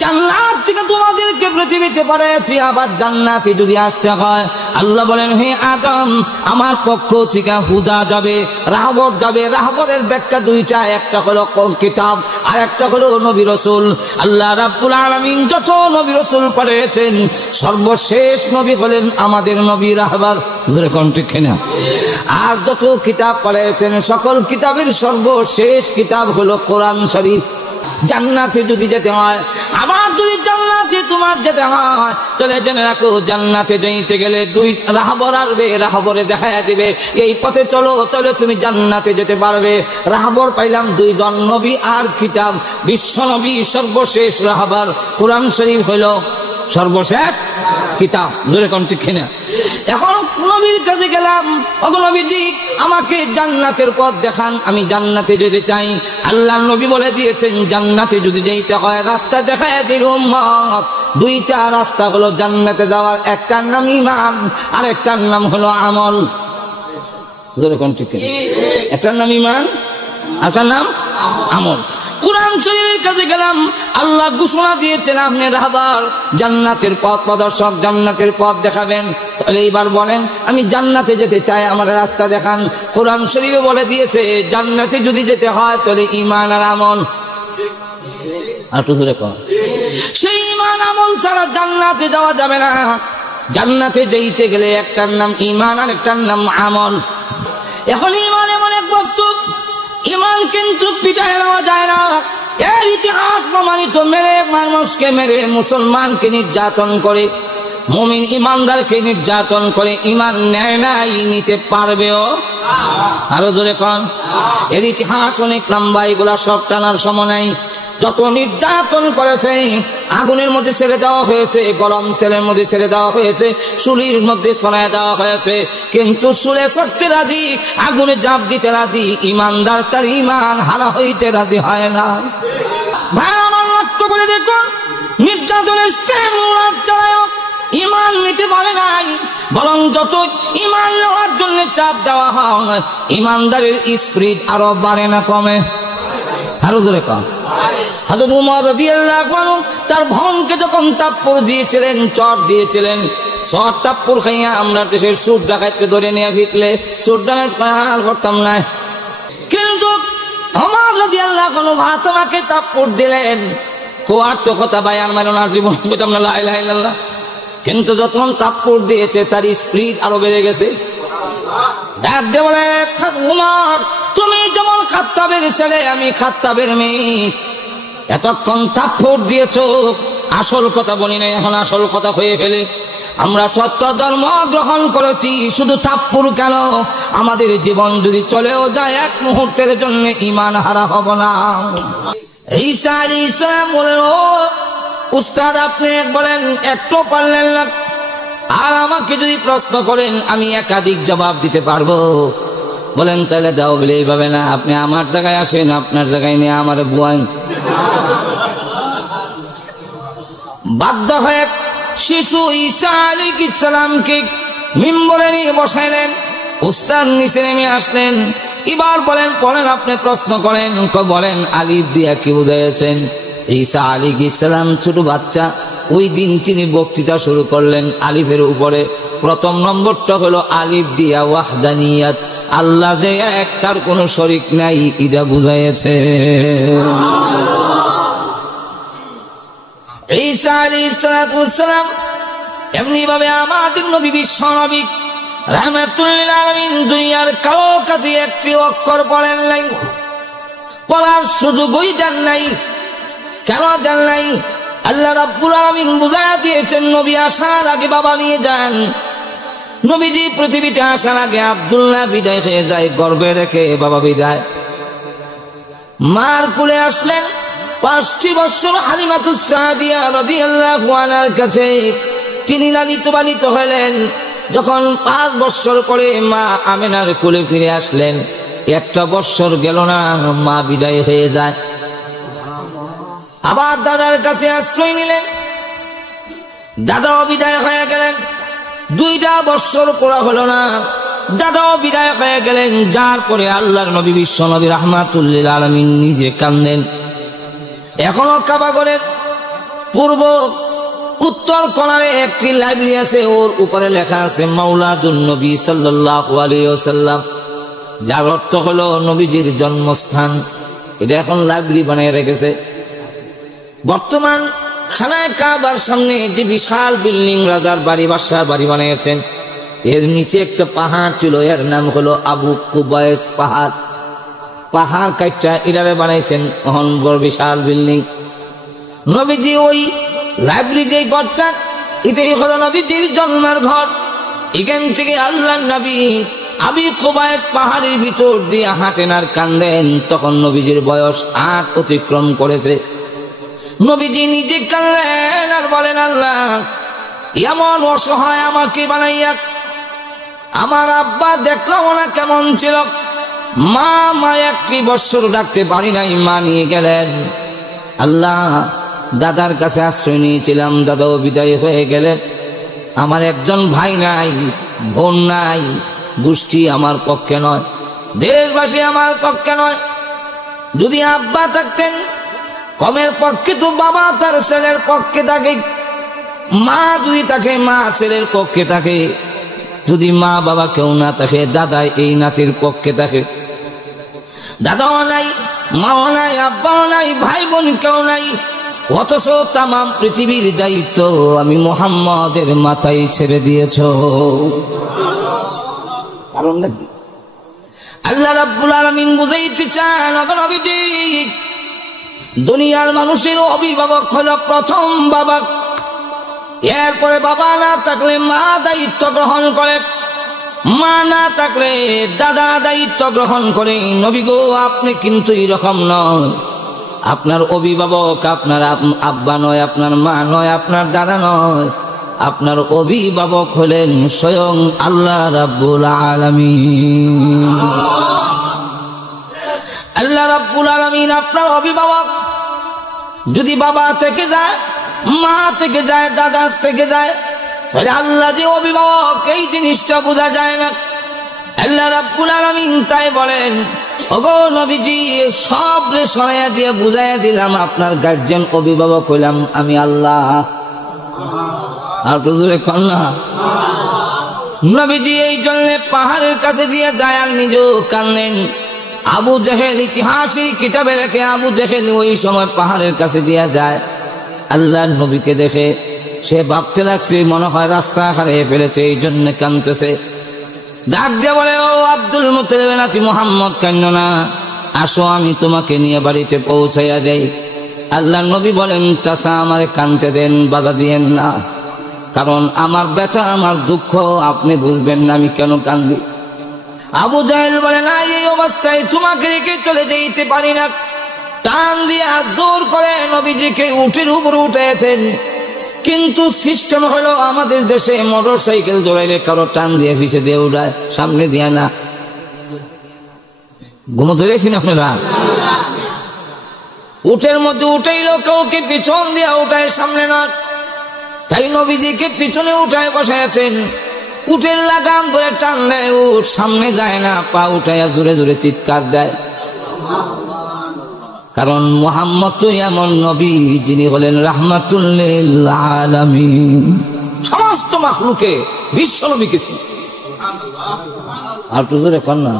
জান্নাত থেকে তোমাদেরকে পৃথিবীতে পাঠিয়েছি, আবার জান্নাতে যদি আসতে হয় আল্লাহ বলেন হে আদম আমার পক্ষ থেকে হুদা যাবে, রাহবর যাবে। রাহবরের ব্যাখ্যা দুইটা, একটা হলো কিতাব আর একটা হলো নবী রাসূল। আল্লাহ রাব্বুল আলামিন যত নবী রাসূল পাঠিয়েছেন সর্বশেষ নবী হলেন আমাদের নবী রাহবর, জোরে কোন ঠিক না? আর যত কিতাব পাঠিয়েছেন সকল কিতাবের সর্বশেষ কিতাব হলো কোরআন শরীফ। জান্নাতে যদি যেতে হয়, আবার যদি জান্নাতে তোমার যেতে হয় তাহলে জেনে রাখো জান্নাতে যেতে গেলে দুই রাহবর আসবে, রাহবরে দেখায়া দিবে এই পথে চলো, তাহলে তুমি জান্নাতে যেতে পারবে। রাহবর পাইলাম দুইজন, নবী আর কিতাব। বিশ্ব নবী সর্বশেষ রাহবর, কোরআন শরীফ হইল সর্বশেষ কিতাব, জোরে কোন ঠিক না? এখন নবীর কাছে গেলাম, ওগো নবীজি আমাকে জান্নাতের পথ দেখান, আমি জান্নাতে যেতে চাই। আল্লাহর নবী বলে দিয়েছেন জান্নাতে যদি যেতে হয় রাস্তা দেখায় দিল উম্মত। দুইটা রাস্তা হলো জান্নাতে যাওয়ার, একটার নাম ঈমান আর একটার নাম হলো আমল, জোরে কোন ঠিক না? একটার নাম ঈমান আর একটার নাম আমল। কোরআন শরীফের কাছে গেলাম, আল্লাহ ঘোষণা দিয়েছেন আপনি রাহবার জান্নাতের পথ প্রদর্শক, জান্নাতের পথ দেখাবেন। তাহলে এইবার বলেন আমি জান্নাতে যেতে চাই, আমার রাস্তা দেখান। কোরআন শরীফে বলে দিয়েছে জান্নাতে যদি যেতে হয় তাহলে ঈমান আর আমল। আর তো জোরে কর, সেই ঈমান আমল ছাড়া জান্নাতে যাওয়া যাবে না। জান্নাতে যেতে গেলে একটার নাম ঈমান আর একটার নাম আমল। এখন ঈমান এমন এক বস্তু, ঈমান কিন্তু পিটায় নেওয়া যায় না। এর ইতিহাস প্রমাণিত, মেরে মানুষকে মেরে মুসলমানকে নির্যাতন করে, মুমিন ইমানদারকে নির্যাতন করে, ঈমান নেয় নাই, নিতে পারবেও? আরো জোরে কন। এর ইতিহাস অনেক লম্বা, এগুলা সব টানার সময় নাই। যত নির্যাতন করেছে, আগুনের মধ্যে ছেড়ে দেওয়া হয়েছে, গরম তেলের মধ্যে ছেড়ে দেওয়া হয়েছে, চুলির মধ্যে ছড়ায় দেওয়া হয়েছে, কিন্তু চুলে সরতে রাজি, আগুনে জাপ দিতে রাজি। ইমানদার তার ঈমান হারা হইতে রাজি হয় না। ভাই আমার লক্ষ্য করে দেখুন, নির্যাতনের স্টেপ চালায় ঈমান নিতে পারে নাই, বরং যত ঈমান নেওয়ার জন্য চাপ দেওয়া হয় ঈমানদারের স্পিরিট আরো বাড়ে না কমে? আরো জোরে কম। হযরত ওমর রাদিয়াল্লাহু আনহু তার বোনকে যখন তাপ্পড় দিয়েছিলেন, চট দিয়েছিলেন, চট তাপ্পড় খাইয়া আমরা দেশের চোর ডাকাতকে ধরে নিয়ে ফিরলে চোর ডাকাত আর করতাম না, কিন্তু ওমর রাদিয়াল্লাহু আনহু তোমাকে তাপ্পড় দিলেন, কোয়ার তো কথা বায়ান মানো না, জীবন কইতাম না লা ইলাহা ইল্লাল্লাহ। কিন্তু যখন তাপ্পড় দিয়েছে তার স্পিরিট আরো বেড়ে গেছে। ডাক দিয়ে বলে ওমর তুমি যেমন খাত্তাবের ছেলে, আমি খাত্তাবের মেয়ে, এতক্ষণ তাপ্পড় দিয়েছো, আসল কথা বলি না, এখন আসল কথা হয়ে ফেলে। আমরা সত্য ধর্ম গ্রহণ করেছি, শুধু তাপ্পড় কেন, আমাদের জীবন যদি চলেও যায় এক মুহূর্তের জন্য ঈমান হারা হব না। ঈসা আলাইহিস সালাম বলেন ও উস্তাদ আপনি বলেন একটু পারলেন না, আর আমাকে যদি প্রশ্ন করেন আমি একাধিক জবাব দিতে পারবো। বলেন তাহলে দাও। বলে এইভাবে না, আপনি আমার জায়গায় আসেন, আপনার জায়গায় নিয়ে আমার বুয়াইন। বাধ্য হয়ে শিশু ঈসা আলাইহিস সালামকে মিম্বরে নিয়ে বসাইলেন, উস্তাদ নিচে নেমে আসলেন। এবার বলেন পড়েন, আপনি প্রশ্ন করেন। বলেন আলিফ দিয়া কি বুঝাইছেন? ঈসা আলাইহিস সালাম ছোট বাচ্চা, ওই দিন তিনি বক্তৃতা শুরু করলেন আলিফের উপরে। প্রথম নম্বরটা হলো আলিফ দিয়া ওয়াহদানিয়াত, আল্লাহ যে এক, তার কোনো শরীক নাই, এটা বুঝাইছে। ঈসা আলাইহিস সালাম এমনি ভাবে আমাদের নবী, বিশ্ব নবী রাহমাতুল লিল আলামিন, দুনিয়ার কারো কাছে একটি অক্ষর পড়েন নাই, পড়ার সুযোগই দেন নাই। কেন দেন নাই? আল্লাহ রাব্বুল আলামিন বুঝায়া দিয়েছেন নবী আসার আগে বাবা নিয়ে যান। নবীজি পৃথিবীতে আসার আগে আব্দুল্লাহ বিদায় হয়ে যায়, গর্ভে রেখে বাবা বিদায়। মার কোলে আসলেন, 5টি বছর হালিমাতুস সাদিয়া রাদিয়াল্লাহু আনহার কাছে তিনি লালিত পালিত হলেন। যখন 5 বছর পরে মা আমেনার কোলে ফিরে আসলেন, 1টা বছর গেল না, মা বিদায় হয়ে যায়। আবার দাদার কাছে আশ্রয় নিলেন, দাদাও বিদায় হয়ে গেলেন। 2টা বছর পুরা হলো না, দাদাও বিদায় হয়ে গেলেন। যার পরে আল্লাহর নবী বিশ্ব নবী রাহমাতুল লিল আলামিন নিজে কান্দেন। এখনো কাবা ঘরের পূর্ব উত্তর কোণারে একটি লাইব্রেরি আছে, ওর উপরে লেখা আছে মাওলাদুন নবী সাল্লাল্লাহু আলাইহি ওয়াসাল্লাম, যার অর্থ হলো নবীজির জন্মস্থান। এটা এখন লাইব্রেরি বানিয়ে রেখেছে। বর্তমান খানায় কাবার সামনে যে বিশাল বিল্ডিং, রাজার বাড়ি, বাদশার বাড়ি বানিয়েছেন, এর নিচে একটা পাহাড় ছিল, এর নাম হলো আবু কুবাইস পাহাড়। পাহাড় কাইটা ইরারে বানাইছেন অহন বড় বিশাল বিল্ডিং। নবীজি ওই লাইব্রেরি যে ঘরটা, এটাই হলো নবীজির জন্মের ঘর। এখান থেকে আল্লাহর নবী আবু কুবাইস পাহাড়ের ভিতর দিয়ে হাঁটেন আর কান্দেন। তখন নবীজির বয়স 8 অতিক্রম করেছে। নবীজি নিজে কাঁদলেন আর বলেন, আল্লাহ এমন অসহায় আমাকে বানাইয়া, আমার আব্বা দেখলাম না কেমন ছিল, মা 1 বছর ডাকতে পারি নাই, মা নিয়ে গেলেন। আল্লাহ দাদার কাছে আশ্রয় নিয়েছিলাম, দাদাও বিদায় হয়ে গেলেন। আমার একজন ভাই নাই, বোন নাই, গোষ্ঠী আমার পক্ষে নয়, দেশবাসী আমার পক্ষে নয়। যদি আব্বা থাকতেন কমের পক্ষে তো বাবা তার ছেলের পক্ষে থাকে, মা যদি থাকে মা ছেলের পক্ষে থাকে, যদি মা বাবা কেউ না থাকে দাদা এই নাতির পক্ষে থাকে। দাদাও নাই, মাও নাই, আব্বাও নাই, ভাই বোন কেউ নাই, অথচ তামাম পৃথিবীর দায়িত্ব আমি মুহাম্মাদের মাথায় ছেড়ে দিয়েছ। কারণটা কি? আল্লাহ রাব্বুল আলামিন বুঝাইতে চান, নবীজি দুনিয়ার মানুষের অভিভাবক হলো প্রথম বাবা, এরপরে বাবা না থাকলে মা দায়িত্ব গ্রহণ করে, মা না থাকলে দাদা দায়িত্ব গ্রহণ করে। নবী গো, আপনি কিন্তু এরকম নয়। আপনার অভিভাবক আপনার আব্বা নয়, আপনার মা নয়, আপনার দাদা নয়, আপনার অভিভাবক হলেন স্বয়ং আল্লাহ রাব্বুল আলামিন। আল্লাহ রাব্বুল আলামিন আপনার অভিভাবক। যদি বাবা থেকে যায়, মা থেকে যায়, দাদা থেকে যায়, তাহলে আল্লাহ যে অভিভাবক এই জিনিসটা বোঝা যায় না। আল্লাহ রাব্বুল আলামিন তাই বলেন, ওগো নবীজি সব রে সরাইয়া দিয়ে বুঝাইয়া দিলাম, আপনার গার্জিয়ান অভিভাবক হইলাম আমি আল্লাহ। আর তো জোরে কর না। নবীজি এই জন্য পাহাড়ের কাছে দিয়ে যায় আর নিজেও কান্দেন। আবু জেহেল ইতিহাসের কিতাবে লেখে, আবু জেহেল ওই সময় পাহাড়ের কাছে দিয়ে যায়, আল্লাহর নবীকে দেখে সে ভাবতে লাগছে মনে হয় রাস্তা হারিয়ে ফেলেছে, এই জন্য কাঁদতেছে। ডাক দিয়ে বলে, ও আব্দুল মুত্তালিব নাতি মুহাম্মদ, কান্নো না, আসো আমি তোমাকে নিয়ে বাড়িতে পৌঁছাইয়া দেই। আল্লাহর নবী বলেন, চাচা আমারে কাঁদতে দেন, বাধা দিয়েন না, কারণ আমার ব্যথা আমার দুঃখ আপনি বুঝবেন না, আমি কেন কান্দি। আবু জাহেল বলে, না এই অবস্থায় তোমাকে রেখে চলে যেতে পারি না। টান দিয়ে জোর করে নবীজিকে উটের উপর উঠেছেন। কিন্তু সিস্টেম হলো আমাদের দেশে মোটর সাইকেল দৌড়াইলে কারো টান দিয়ে পিছে দিয়ে উঠায়, সামনে দিয়ে না। ঘুমো ধরেছেন আপনারা? উটের মধ্যে উঠাইল, কাউকে পিছন দিয়ে উঠায়, সামনে না। তাই নবীজিকে পিছনে উঠায় বসাইছেন। উটের লাগাম ধরে টান দেয়, উঠ সামনে যায় না, পা উঠাইয়া জোরে জোরে চিৎকার দেয়। কারণ মুহাম্মদ তো এমন নবী যিনি হলেন রাহমাতুল লিল আলামিন, সমস্ত মাখলুকে বিশ্ব নবী ছিল। আর তো জোরে কর না।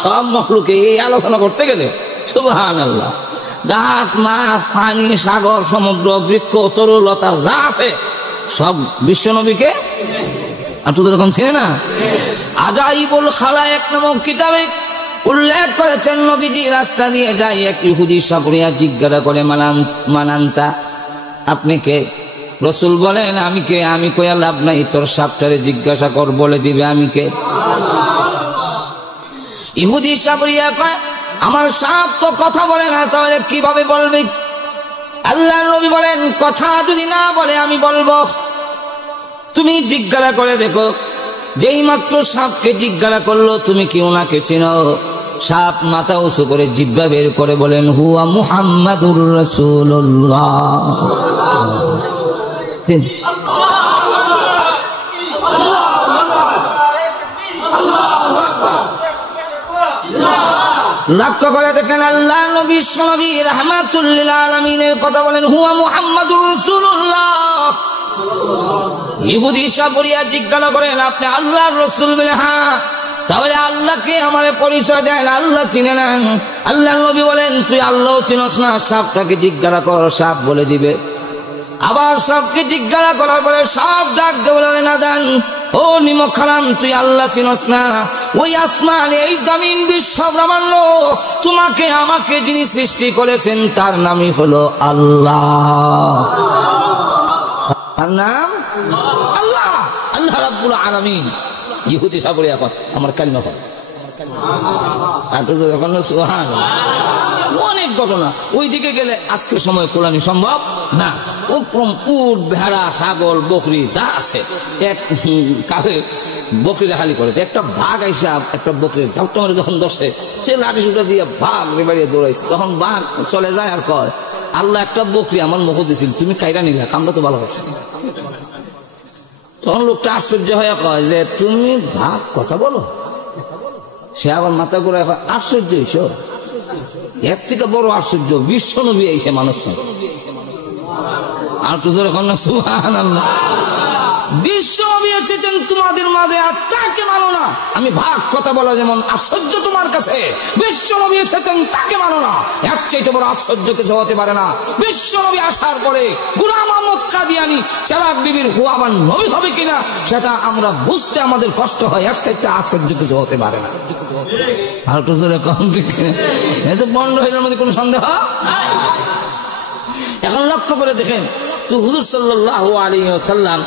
সব মাখলুকে এই আলোচনা করতে গেলে সুবহানাল্লাহ, গাছ মাছ পানি সাগর সমুদ্র বৃক্ষ তরুলতা যা আছে সব বিশ্ব নবীকে আর তো এরকম ছিল না। আজাইবুল খালায়েক নামক কিতাবে উল্লেখ করেছেন, নবীজি রাস্তা দিয়ে যায়, এক ইহুদি সাপুরিয়া জিজ্ঞাসা করে, মানান্তা আপনি কে? রাসূল বলেন, আমি কে? আমি কইয়া লাভ নাই, তোর সাপটারে জিজ্ঞাসা কর, বলে দিবে আমি কে। ইহুদি সাপুরিয়া কয়, আমার সাপ তো কথা বলে না, তাহলে কিভাবে বলবে? আল্লাহর নবী বলেন, কথা যদি না বলে আমি বলবো, তুমি জিজ্ঞাসা করে দেখো। যেই মাত্র সাপকে জিজ্ঞাসা করলো, তুমি কি ওনাকে চেনো? সাপ মাথা উঁচু করে জিহ্বা বের করে বলেন, হুয়া মুহাম্মাদুর রাসূলুল্লাহ। লক্ষ্য করে দেখেন আল্লাহ নবী নবী রাহমাতুল লিল আলামিনের কথা বলেন হুয়া মুহাম্মাদুর রাসূলুল্লাহ। ইহুদি সাবরিয়া জিজ্ঞাসা করেন আপনি আল্লাহর রাসূল বলে হ্যাঁ, তাহলে আল্লাহকে আমারে পরিচয় দেন, আল্লাহ চিনে নেন। আল্লাহ নবী বলেন তুই আল্লাহ চিনস না, সাপটাকে জিজ্ঞাসা কর, সাপ বলে দিবে। আবার সাপকে জিজ্ঞাসা করার পরে সাপ ডাক দিয়ে বলে না দেন ও নিমক খারাম তুই আল্লাহ চিনস না, ওই আসমান এই জমিন বিশ্ব ব্রহ্মাণ্ড তোমাকে আমাকে যিনি সৃষ্টি করেছেন তার নামই হলো আল্লাহ। তার নাম আল্লাহ, আল্লাহ রাব্বুল আলামিন। ইহুদি সাবরে এখন আমার কালিমা কর অনেক ঘটনা। ওইদিকে গেলে আজকের সময় কোরআনি সম্ভব না। উট ভেড়া ছাগল বকরি যা আছে এক কাফে বকরি খালি করে একটা বাঘ আইসা একটা বকরির ঝাপটা মারে যখন ধরছে সে লাঠি সুটা দিয়ে বাঘ রেবাড়িয়ে দৌড়াইছে, তখন বাঘ চলে যায় আর কয় আল্লাহ একটা বকরি আমার মুখ দিছিল তুমি কাইরা নিলা, কামটা তো ভালো হচ্ছে। তখন লোকটা আশ্চর্য হয়ে কয় যে তুমি ভাগ কথা বলো। সে আবার মাথা করে আশ্চর্য হইছো, এর থেকে বড় আশ্চর্য বিশ্ব নবী আইছে মানুষ আর তো যখন না সুবহানাল্লাহ বিশ্ব নবী এসেছেন তোমাদের মাঝে আর তাকে মানো না। আমি ভাগ কথা বলা যেমন আশ্চর্য তোমার কাছে, বিশ্ব নবী এসেছেন তাকে মানো না, এর চাইতে বড় আশ্চর্য কিছু হতে পারে না। বিশ্ব নবী আসার পরে গোলাম আহমদ কাদিয়ানী চেরাগ বিবির হুয়া আমার নবী হবে কিনা সেটা আমরা বুঝতে আমাদের কষ্ট হয়, এর চাইতে আশ্চর্য কিছু হতে পারে না। আর তো জোরে কম এতে বন্ধ হইলের মধ্যে কোনো সন্দেহ। এখন লক্ষ্য করে দেখেন তো হুজুর সাল্লাল্লাহু আলাইহি ওয়াসাল্লাম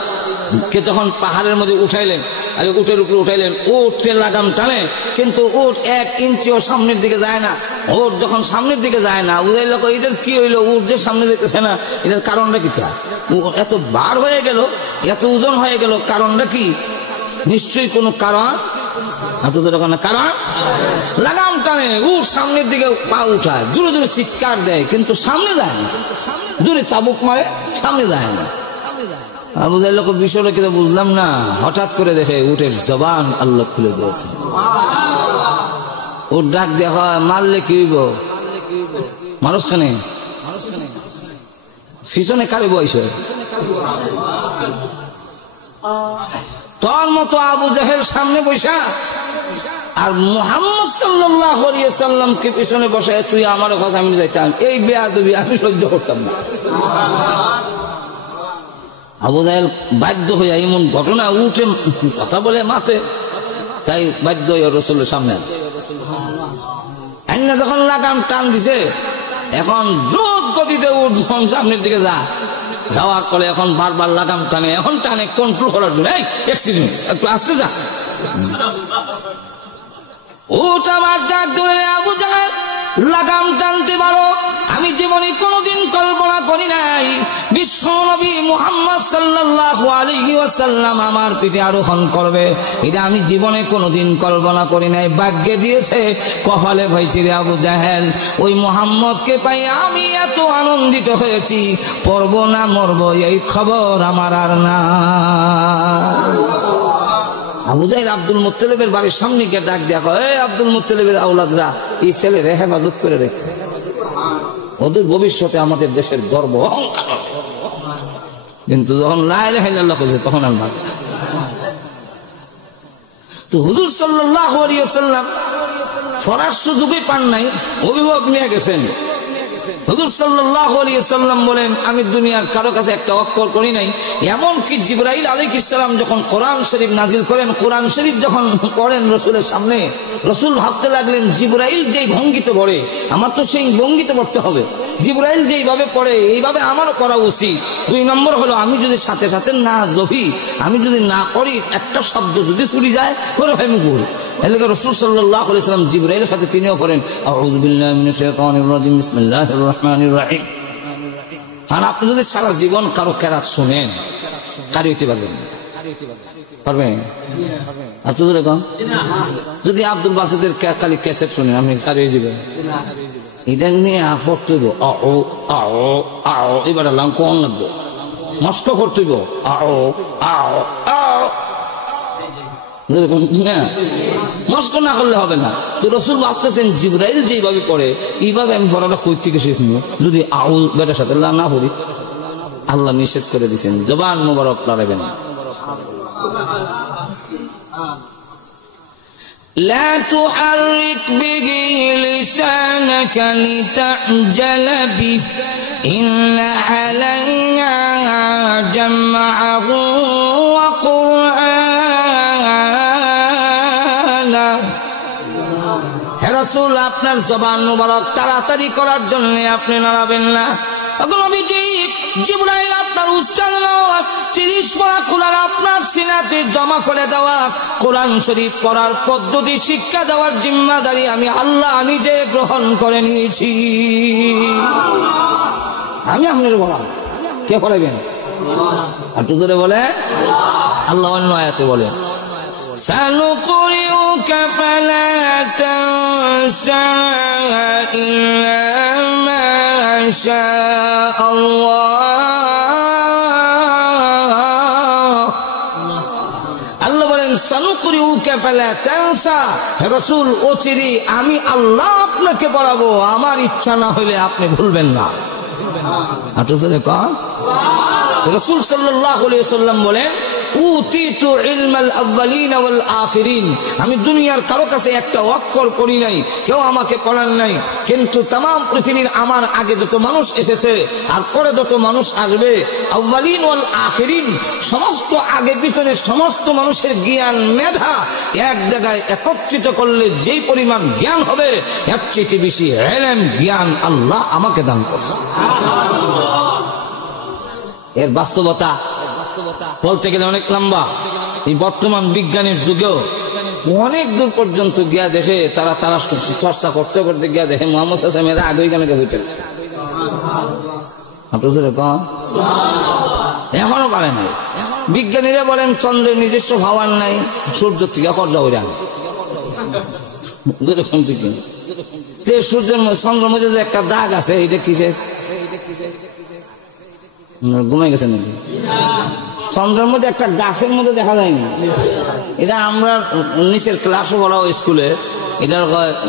কে যখন পাহাড়ের মধ্যে উঠাইলেন, আগে উটের উপরে উঠাইলেন, উটের লাগাম টানে কিন্তু উট 1 ইঞ্চিও সামনের দিকে যায় না। উট যখন সামনের দিকে যায় না বুঝাইল এটার কি হইলো, উট যে সামনে যেতেছে না এটার কারণটা কি? এত বার হয়ে গেল, এত ওজন হয়ে গেল, কারণটা কি? নিশ্চয়ই কোনো কারণ। কারণ লাগাম টানে, উট সামনের দিকে পা উঠায়, জোরে জোরে চিৎকার দেয় কিন্তু সামনে যায় না, জোরে চাবুক মারে সামনে যায় না। আবু জাহেল বিষয়টা কিন্তু বুঝলাম না, হঠাৎ করে দেখে উটের জবান আল্লাহ খুলে দিয়েছে। উট ডাক দেখা মারলে কি হইব, মানুষ খানে পিছনে কারে বয়স তোর মতো আবু জাহেল সামনে বৈশা আর মুহাম্মদ সাল্লাল্লাহু আলাইহি ওয়াসাল্লামকে পিছনে বসায় তুই আমার কথা আমি যাইতাম, এই বেয়াদবি আমি সহ্য করতাম না। আবু জাহেল বাধ্য হয়ে এমন ঘটনা উঠে কথা বলে মাতে, তাই বাধ্য হয়ে রাসূলের সামনে আসছে। যখন লাগাম টান দিছে এখন দ্রুত গতিতে উঠ সামনের দিকে যাওয়ার পরে এখন বারবার লাগাম টানে, এখন টানে কন্ট্রোল করার জন্য অ্যাক্সিডেন্ট একটু আসতে যা। উঠ আমার ডাক ধরে আবু জাহেল লাগাম টানতে পারো, আমি জীবনে কোনোদিন কল্পনা করি নাই বিশ্ব নবী মুহাম্মদ সাল্লাল্লাহু আলাইহি ওয়াসাল্লাম আমার পিঠে আরোহণ করবে, এটা আমি জীবনে কোনোদিন কল্পনা করি নাই। ভাগ্যে দিয়েছে, কপালে হয়েছে রে আবু জাহেল, ওই মুহাম্মদকে পাই আমি এত আনন্দিত হয়েছি, পড়ব না মরব এই খবর আমার আর না। আবু জাহেল আব্দুল মুত্তালিবের বাড়ির সামনে গিয়ে ডাক দেয়া কয় এই আব্দুল মুত্তালিবের আওলাদরা এই ছেলেরে হেফাজত করে রেখে, ওদের ভবিষ্যতে আমাদের দেশের গর্ব অহংকার। কিন্তু যখন লা ইলাহা ইল্লাল্লাহ কইছে তখন আর মার। তো হুজুর সাল্লাল্লাহু আলাইহি ওয়াসাল্লাম ফরার সুযোগই পান নাই, অভিভাবক নিয়ে গেছেন। হুজুর সাল্লাল্লাহু আলাইহি ওয়াসাল্লাম বলেন আমি দুনিয়ার কারো কাছে একটা অক্ষর করি নাই, এমনকি জিবরাইল আলাইহিস সালাম যখন কোরআন শরীফ নাজিল করেন, কোরআন শরীফ যখন পড়েন রাসূলের সামনে, রাসূল ভাবতে লাগলেন জিবরাইল যেই ভঙ্গিতে পড়ে আমার তো সেই ভঙ্গিতে পড়তে হবে, জিবরাইল যেইভাবে পড়ে এইভাবে আমারও করা উচিত। 2 নম্বর হলো আমি যদি সাথে সাথে না জপি, আমি যদি না করি, একটা শব্দ যদি ছুটি যায় করে হয় মুকুল। এলাকা রাসূল সাল্লাল্লাহু আলাইহি ওয়াসাল্লাম জিবরাইলের সাথে তিনিও পড়েন আউযু বিল্লাহি মিনাশ শাইতানির রাজিম বিসমিল্লাহির রহমানির রহিম। আর আপনি যদি সারা জীবন কারো কেরাত শুনেন কারি হইতে পারবেন, পারবেন? আর তো যদি আব্দুল বাসিদের খালি ক্যাসেট শুনেন আপনি কারি হয়ে যাবেন। এটা নিয়ে পড়তে হইব আও আও আও, এবার লাম কোন লাগবে মস্ত করতে হইব আও আও আও। মস্কর না করলে হবে না। তো রাসূল ভাবতেছেন জিবরাইল যেভাবে পড়ে এইভাবে আমি পড়াটা কই থেকে শিখবো, যদি আউল বেটার সাথে না পড়ি। আল্লাহ নিষেধ করে দিচ্ছেন, জবান মোবারক লড়াবেন না। لا تحرك به لسانك لتعجل به إن علينا جمعه وقرآنه হে রাসূল, আপনার জবান মোবারক তাড়াতাড়ি করার জন্য আপনি নড়াবেন না। জিবরাইল আপনার উস্তাদ নয়, 30 পারা কোরআন আপনার সিনাতে জমা করে দেওয়া, কোরআন শরীফ পড়ার পদ্ধতি শিক্ষা দেওয়ার জিম্মাদারি আমি আল্লাহ নিজে গ্রহণ করে নিয়েছি। আমি আপনার বলা, কে পড়াবেন? একটু জোরে বলে। আল্লাহ অন্য আয়াতে বলে, سنقرئك فلا تنسى إلا ما شاء الله। আল্লাহ বলেন সানুকরিউকা ফালা তানসা, হে রাসূল অচিরে আমি আল্লাহ আপনাকে পড়াবো, আমার ইচ্ছা না হইলে আপনি ভুলবেন না। আচ্ছা কন রাসূল সাল্লাল্লাহু আলাইহি ওয়াসাল্লাম বলেন, উতিতু ইলমাল আউয়ালিন ওয়াল আখিরিন, আমি দুনিয়ার কারো কাছে একটা অক্ষর পড়ি নাই, কেউ আমাকে পড়ান নাই, কিন্তু तमाम পৃথিবীর আমার আগে যত মানুষ এসেছে আর পরে যত মানুষ আসবে, আউয়ালিন ওয়াল আখিরিন সমস্ত আগে পিছনে সমস্ত মানুষের জ্ঞান মেধা এক জায়গায় একত্রিত করলে যেই পরিমাণ জ্ঞান হবে এর চেয়ে বেশি ইলম জ্ঞান আল্লাহ আমাকে দান করেছেন। এর বাস্তবতা বলতে গেলে অনেক লম্বা। এই বর্তমান বিজ্ঞানের যুগেও অনেক দূর পর্যন্ত গিয়া দেখে তারা চর্চা করতে করতে গিয়া দেখে মোহাম্মদ সাল্লাল্লাহু আগে ওইখানে হইতে এখনো পারে না। বিজ্ঞানীরা বলেন চন্দ্রের নিজস্ব ভাবার নাই, সূর্য থেকে খরচা হয়ে আনে। সূর্যের চন্দ্রের মধ্যে যে একটা দাগ আছে, এটা কিসের? ঘুমাই গেছে নাকি? চন্দ্রের মধ্যে একটা গাছের মধ্যে দেখা যায়নি। এটা আমরা নিচের ক্লাসও পড়াও স্কুলে, এটার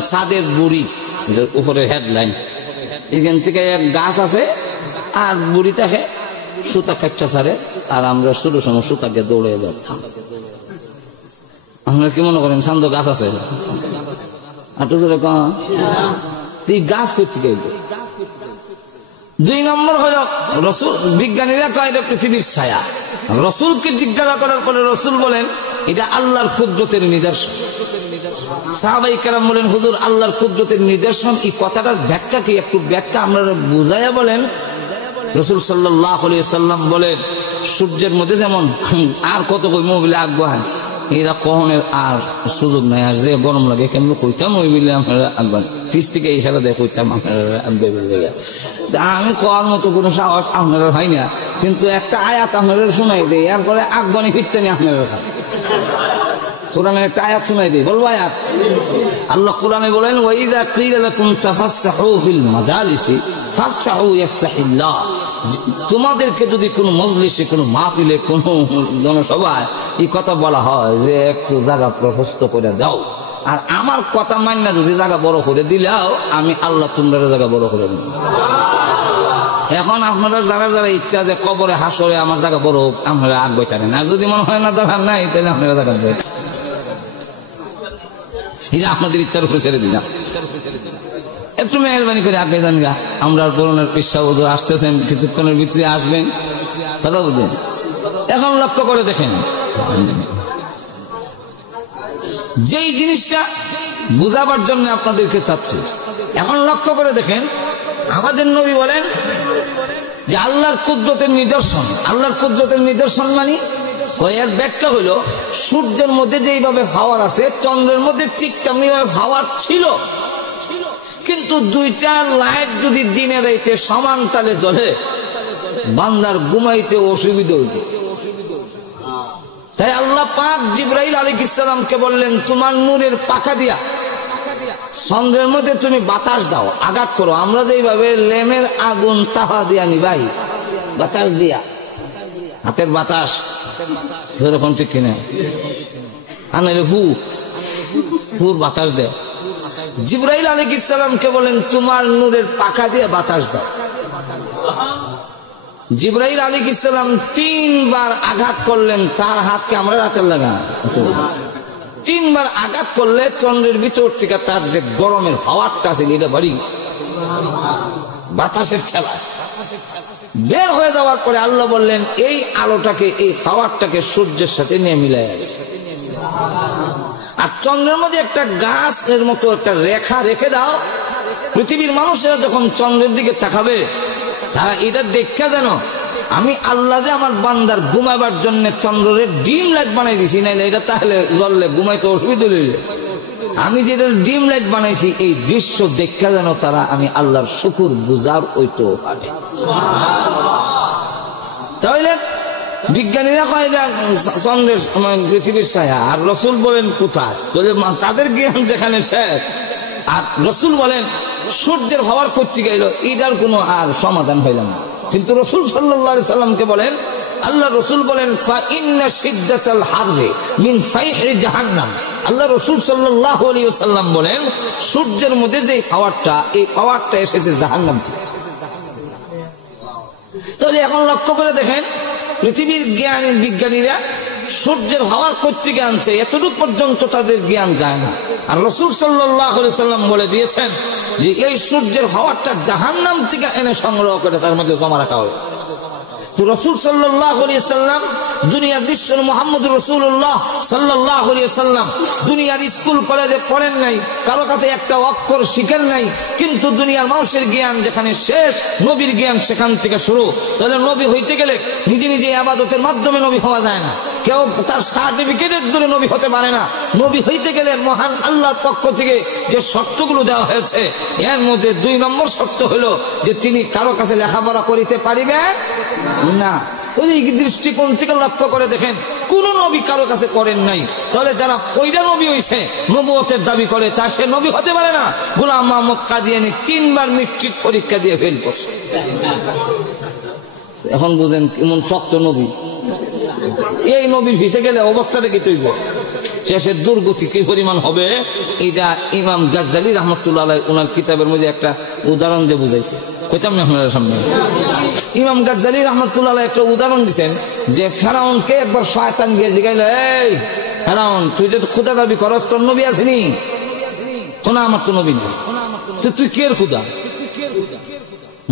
সাদের বুড়ি, এটার উপরের হেডলাইন। এখান থেকে এক গাছ আছে আর বুড়ি থাকে সুতা কাচ্চা সারে, আর আমরা শুরু সময় সুতাকে দৌড়ে ধরতাম। আপনারা কি মনে করেন সান্দ গাছ আছে? আর তো তুই গাছ করতে গেল। 2 নম্বর হল রসুল, বিজ্ঞানীরা কয় এটা পৃথিবীর ছায়া। রসুলকে জিজ্ঞাসা করার পরে রসুল বলেন এটা আল্লাহর কুদরতের নিদর্শন। সাহাবায়ে কেরাম বলেন, হুজুর আল্লাহর কুদরতের নিদর্শন, এই কথাটার ব্যাখ্যা কি? একটু ব্যাখ্যা আমরা বুঝাইয়া বলেন। রসুল সাল্লাল্লাহু আলাইহি ওয়াসাল্লাম বলেন, সূর্যের মধ্যে যেমন আর কত কই মোবিলে আগুয়ান, এরা কখনের আর সুযোগ নাই। আর যে গরম লাগে কেমন কইতাম ওই বিলে আপনারা আগুয়ান, ফিস থেকে ইশারা দিয়ে কইতাম আপনারা আনবে বলে। আমি কোয়ার মতো কোনো সাহস আপনারা হয় না, কিন্তু একটা আয়াত আপনারা শোনাই দেয়, এরপরে আগুয়ানি ফিরতেনি আপনারা খান। কোরআনের একটা আয়াত শোনাই দেয়, বলবো আয়াত। আল্লাহ কোরআনে বলেন, ওয়াইদা কিলা লাকুম তাফাসসাহু ফিল মাজালিসি ফাফসাহু ইয়াফসাহিল্লাহ। তোমাদেরকে যদি কোনো মজলিসে, কোনো মাহফিলে, কোনো জনসভায় এই কথা বলা হয় যে একটু জায়গা প্রশস্ত করে দাও, আর আমার কথা মান্য যদি জায়গা বড় করে দিলাও, আমি আল্লাহ তোমরা জায়গা বড় করে দিই। এখন আপনারা যারা যারা ইচ্ছা যে কবরে হাসরে আমার জায়গা বড় হোক, আপনারা আগ বইতারেন। আর যদি মনে হয় না জায়গা নাই, তাহলে আপনারা জায়গা বই, এটা আপনাদের ইচ্ছার উপরে ছেড়ে দিলাম। একটু মেহরবানি করে আগে যান গা। আমরা পুরনের পেশা হুজুর আসতেছেন, কিছুক্ষণের ভিতরে আসবেন, কথা বুঝলেন? এখন লক্ষ্য করে দেখেন, যেই জিনিসটা বুঝাবার জন্য আপনাদেরকে চাচ্ছি, এখন লক্ষ্য করে দেখেন, আমাদের নবী বলেন যে আল্লাহর কুদরতের নিদর্শন। আল্লাহর কুদরতের নিদর্শন মানে এর ব্যাখ্যা হইল, সূর্যের মধ্যে যেইভাবে পাওয়ার আছে, চন্দ্রের মধ্যে ঠিক তেমনি ভাবে পাওয়ার ছিল, কিন্তু দুইটা লাইট যদি দিনে রাইতে সমান তালে জ্বলে, বান্দার ঘুমাইতে অসুবিধা হইবে। তাই আল্লাহ পাক জিবরাইল আলাইহিস সালামকে বললেন, তোমার নূরের পাখা দিয়া চন্দ্রের মধ্যে তুমি বাতাস দাও, আঘাত করো। আমরা যেইভাবে লেমের আগুন তাহা দিয়া নিবাই, বাতাস দিয়া, হাতের বাতাস, যেরকম ঠিক কিনা, আনাইলে হুর বাতাস দেয়। জিবরাইল আলাইহিস সালামকে বলেন তোমার নূরের পাখা দিয়ে বাতাস দাও। জিবরাইল আলাইহিস সালাম 3 বার আঘাত করলেন, তার হাতকে আমরা রাতের লাগা 3 বার আঘাত করলে চন্দ্রের ভিতর থেকে তার যে গরমের হাওয়াটা আছে এটা বাড়ি বাতাসের ঠেলা বের হয়ে যাওয়ার পরে আল্লাহ বললেন এই আলোটাকে, এই হাওয়াটাকে সূর্যের সাথে নিয়ে মিলাই, আর চন্দ্রের মধ্যে একটা গাছের মতো একটা রেখা রেখে দাও। পৃথিবীর মানুষেরা যখন চন্দ্রের দিকে তাকাবে তারা এটা দেখা যেন আমি আল্লাহ যে আমার বান্দার ঘুমাবার জন্য চন্দ্রের ডিম লাইট বানাই দিছি, নাইলে এটা তাহলে জ্বললে ঘুমাইতে অসুবিধা হইলে আমি যেটা ডিম লাইট বানাইছি এই দৃশ্য দেখা যেন তারা আমি আল্লাহর শুকুর গুজার হইতে পারে। তাহলে বিজ্ঞানীরা কয় চন্দ্রের পৃথিবীর ছায়া, আর রসুল বলেন কোথায়, তাদের জ্ঞান যেখানে শেষ। আর রসুল বলেন সূর্যের হওয়ার করতে গেল, এটার কোনো আর সমাধান হইল না। কিন্তু রসুল সাল্লাল্লাহু আলাইহি সাল্লামকে বলেন, আল্লাহ রসুল বলেন ফা ইন্না শিদ্দাতাল হাররি মিন ফাইহি জাহান্নাম। আল্লাহ রসুল সাল্লাল্লাহু আলাইহি ওয়াসাল্লাম বলেন সূর্যের মধ্যে যে পাওয়ারটা, এই পাওয়ারটা এসেছে জাহান্নাম থেকে। তাহলে এখন লক্ষ্য করে দেখেন পৃথিবীর জ্ঞানী বিজ্ঞানীরা সূর্যের হওয়ার কর্তৃকে আনছে, এতটুকু পর্যন্ত তাদের জ্ঞান যায় না। আর রাসূল সাল্লাল্লাহু আলাইহি সাল্লাম বলে দিয়েছেন যে এই সূর্যের হওয়াটা জাহান্নাম থেকে এনে সংগ্রহ করে তার মধ্যে জমা রাখা হয়। তো রাসূল সাল্লাল্লাহু আলাইহি সাল্লাম দুনিয়ার বিশ্ব মুহাম্মদ রাসূলুল্লাহ সাল্লাল্লাহু আলাইহি সাল্লাম দুনিয়ার স্কুল কলেজে পড়েন নাই, কারো কাছে একটা অক্ষর শিখেন নাই, কিন্তু দুনিয়ার মানুষের জ্ঞান যেখানে শেষ নবীর জ্ঞান সেখান থেকে শুরু। তাহলে নবী হইতে গেলে নিজে নিজে ইবাদতের মাধ্যমে নবী হওয়া যায় না, কেউ তার সার্টিফিকেটের জন্য নবী হতে পারে না। নবী হইতে গেলে মহান আল্লাহর পক্ষ থেকে যে শর্তগুলো দেওয়া হয়েছে এর মধ্যে 2 নম্বর শর্ত হলো যে তিনি কারো কাছে লেখাপড়া করিতে পারিবেন না। ওই দৃষ্টিকোণ থেকে লক্ষ্য করে দেখেন কোন নবী কারো কাছে করেন নাই। তাহলে যারা ওইটা নবী হইছে নবুয়তের দাবি করে তা সে নবী হতে পারে না। গোলাম মোহাম্মদ কাদিয়ানী 3 বার মেট্রিক পরীক্ষা দিয়ে ফেল করছে। এখন বুঝেন কেমন শক্ত নবী। এই নবীর ভিসে গেলে অবস্থাটা কি তৈব, শেষের দুর্গতি কি পরিমাণ হবে, এটা ইমাম গাজ্জালী রাহমাতুল্লাহ আলাইহি ওনার কিতাবের মধ্যে একটা উদাহরণ দিয়ে বুঝাইছে। কইতাম না আপনাদের সামনে, ইমাম গাজ্জালী রাহমাতুল্লাহ আলাইহি একটা উদাহরণ দিচ্ছেন যে ফেরাউনকে একবার শয়তান গিয়ে জিগাইল, এই ফেরাউন তুই যে খোদা দাবি করস, তোর নবী আসেনি? কোন আমার তো নবী নেই, তুই কে খোদা?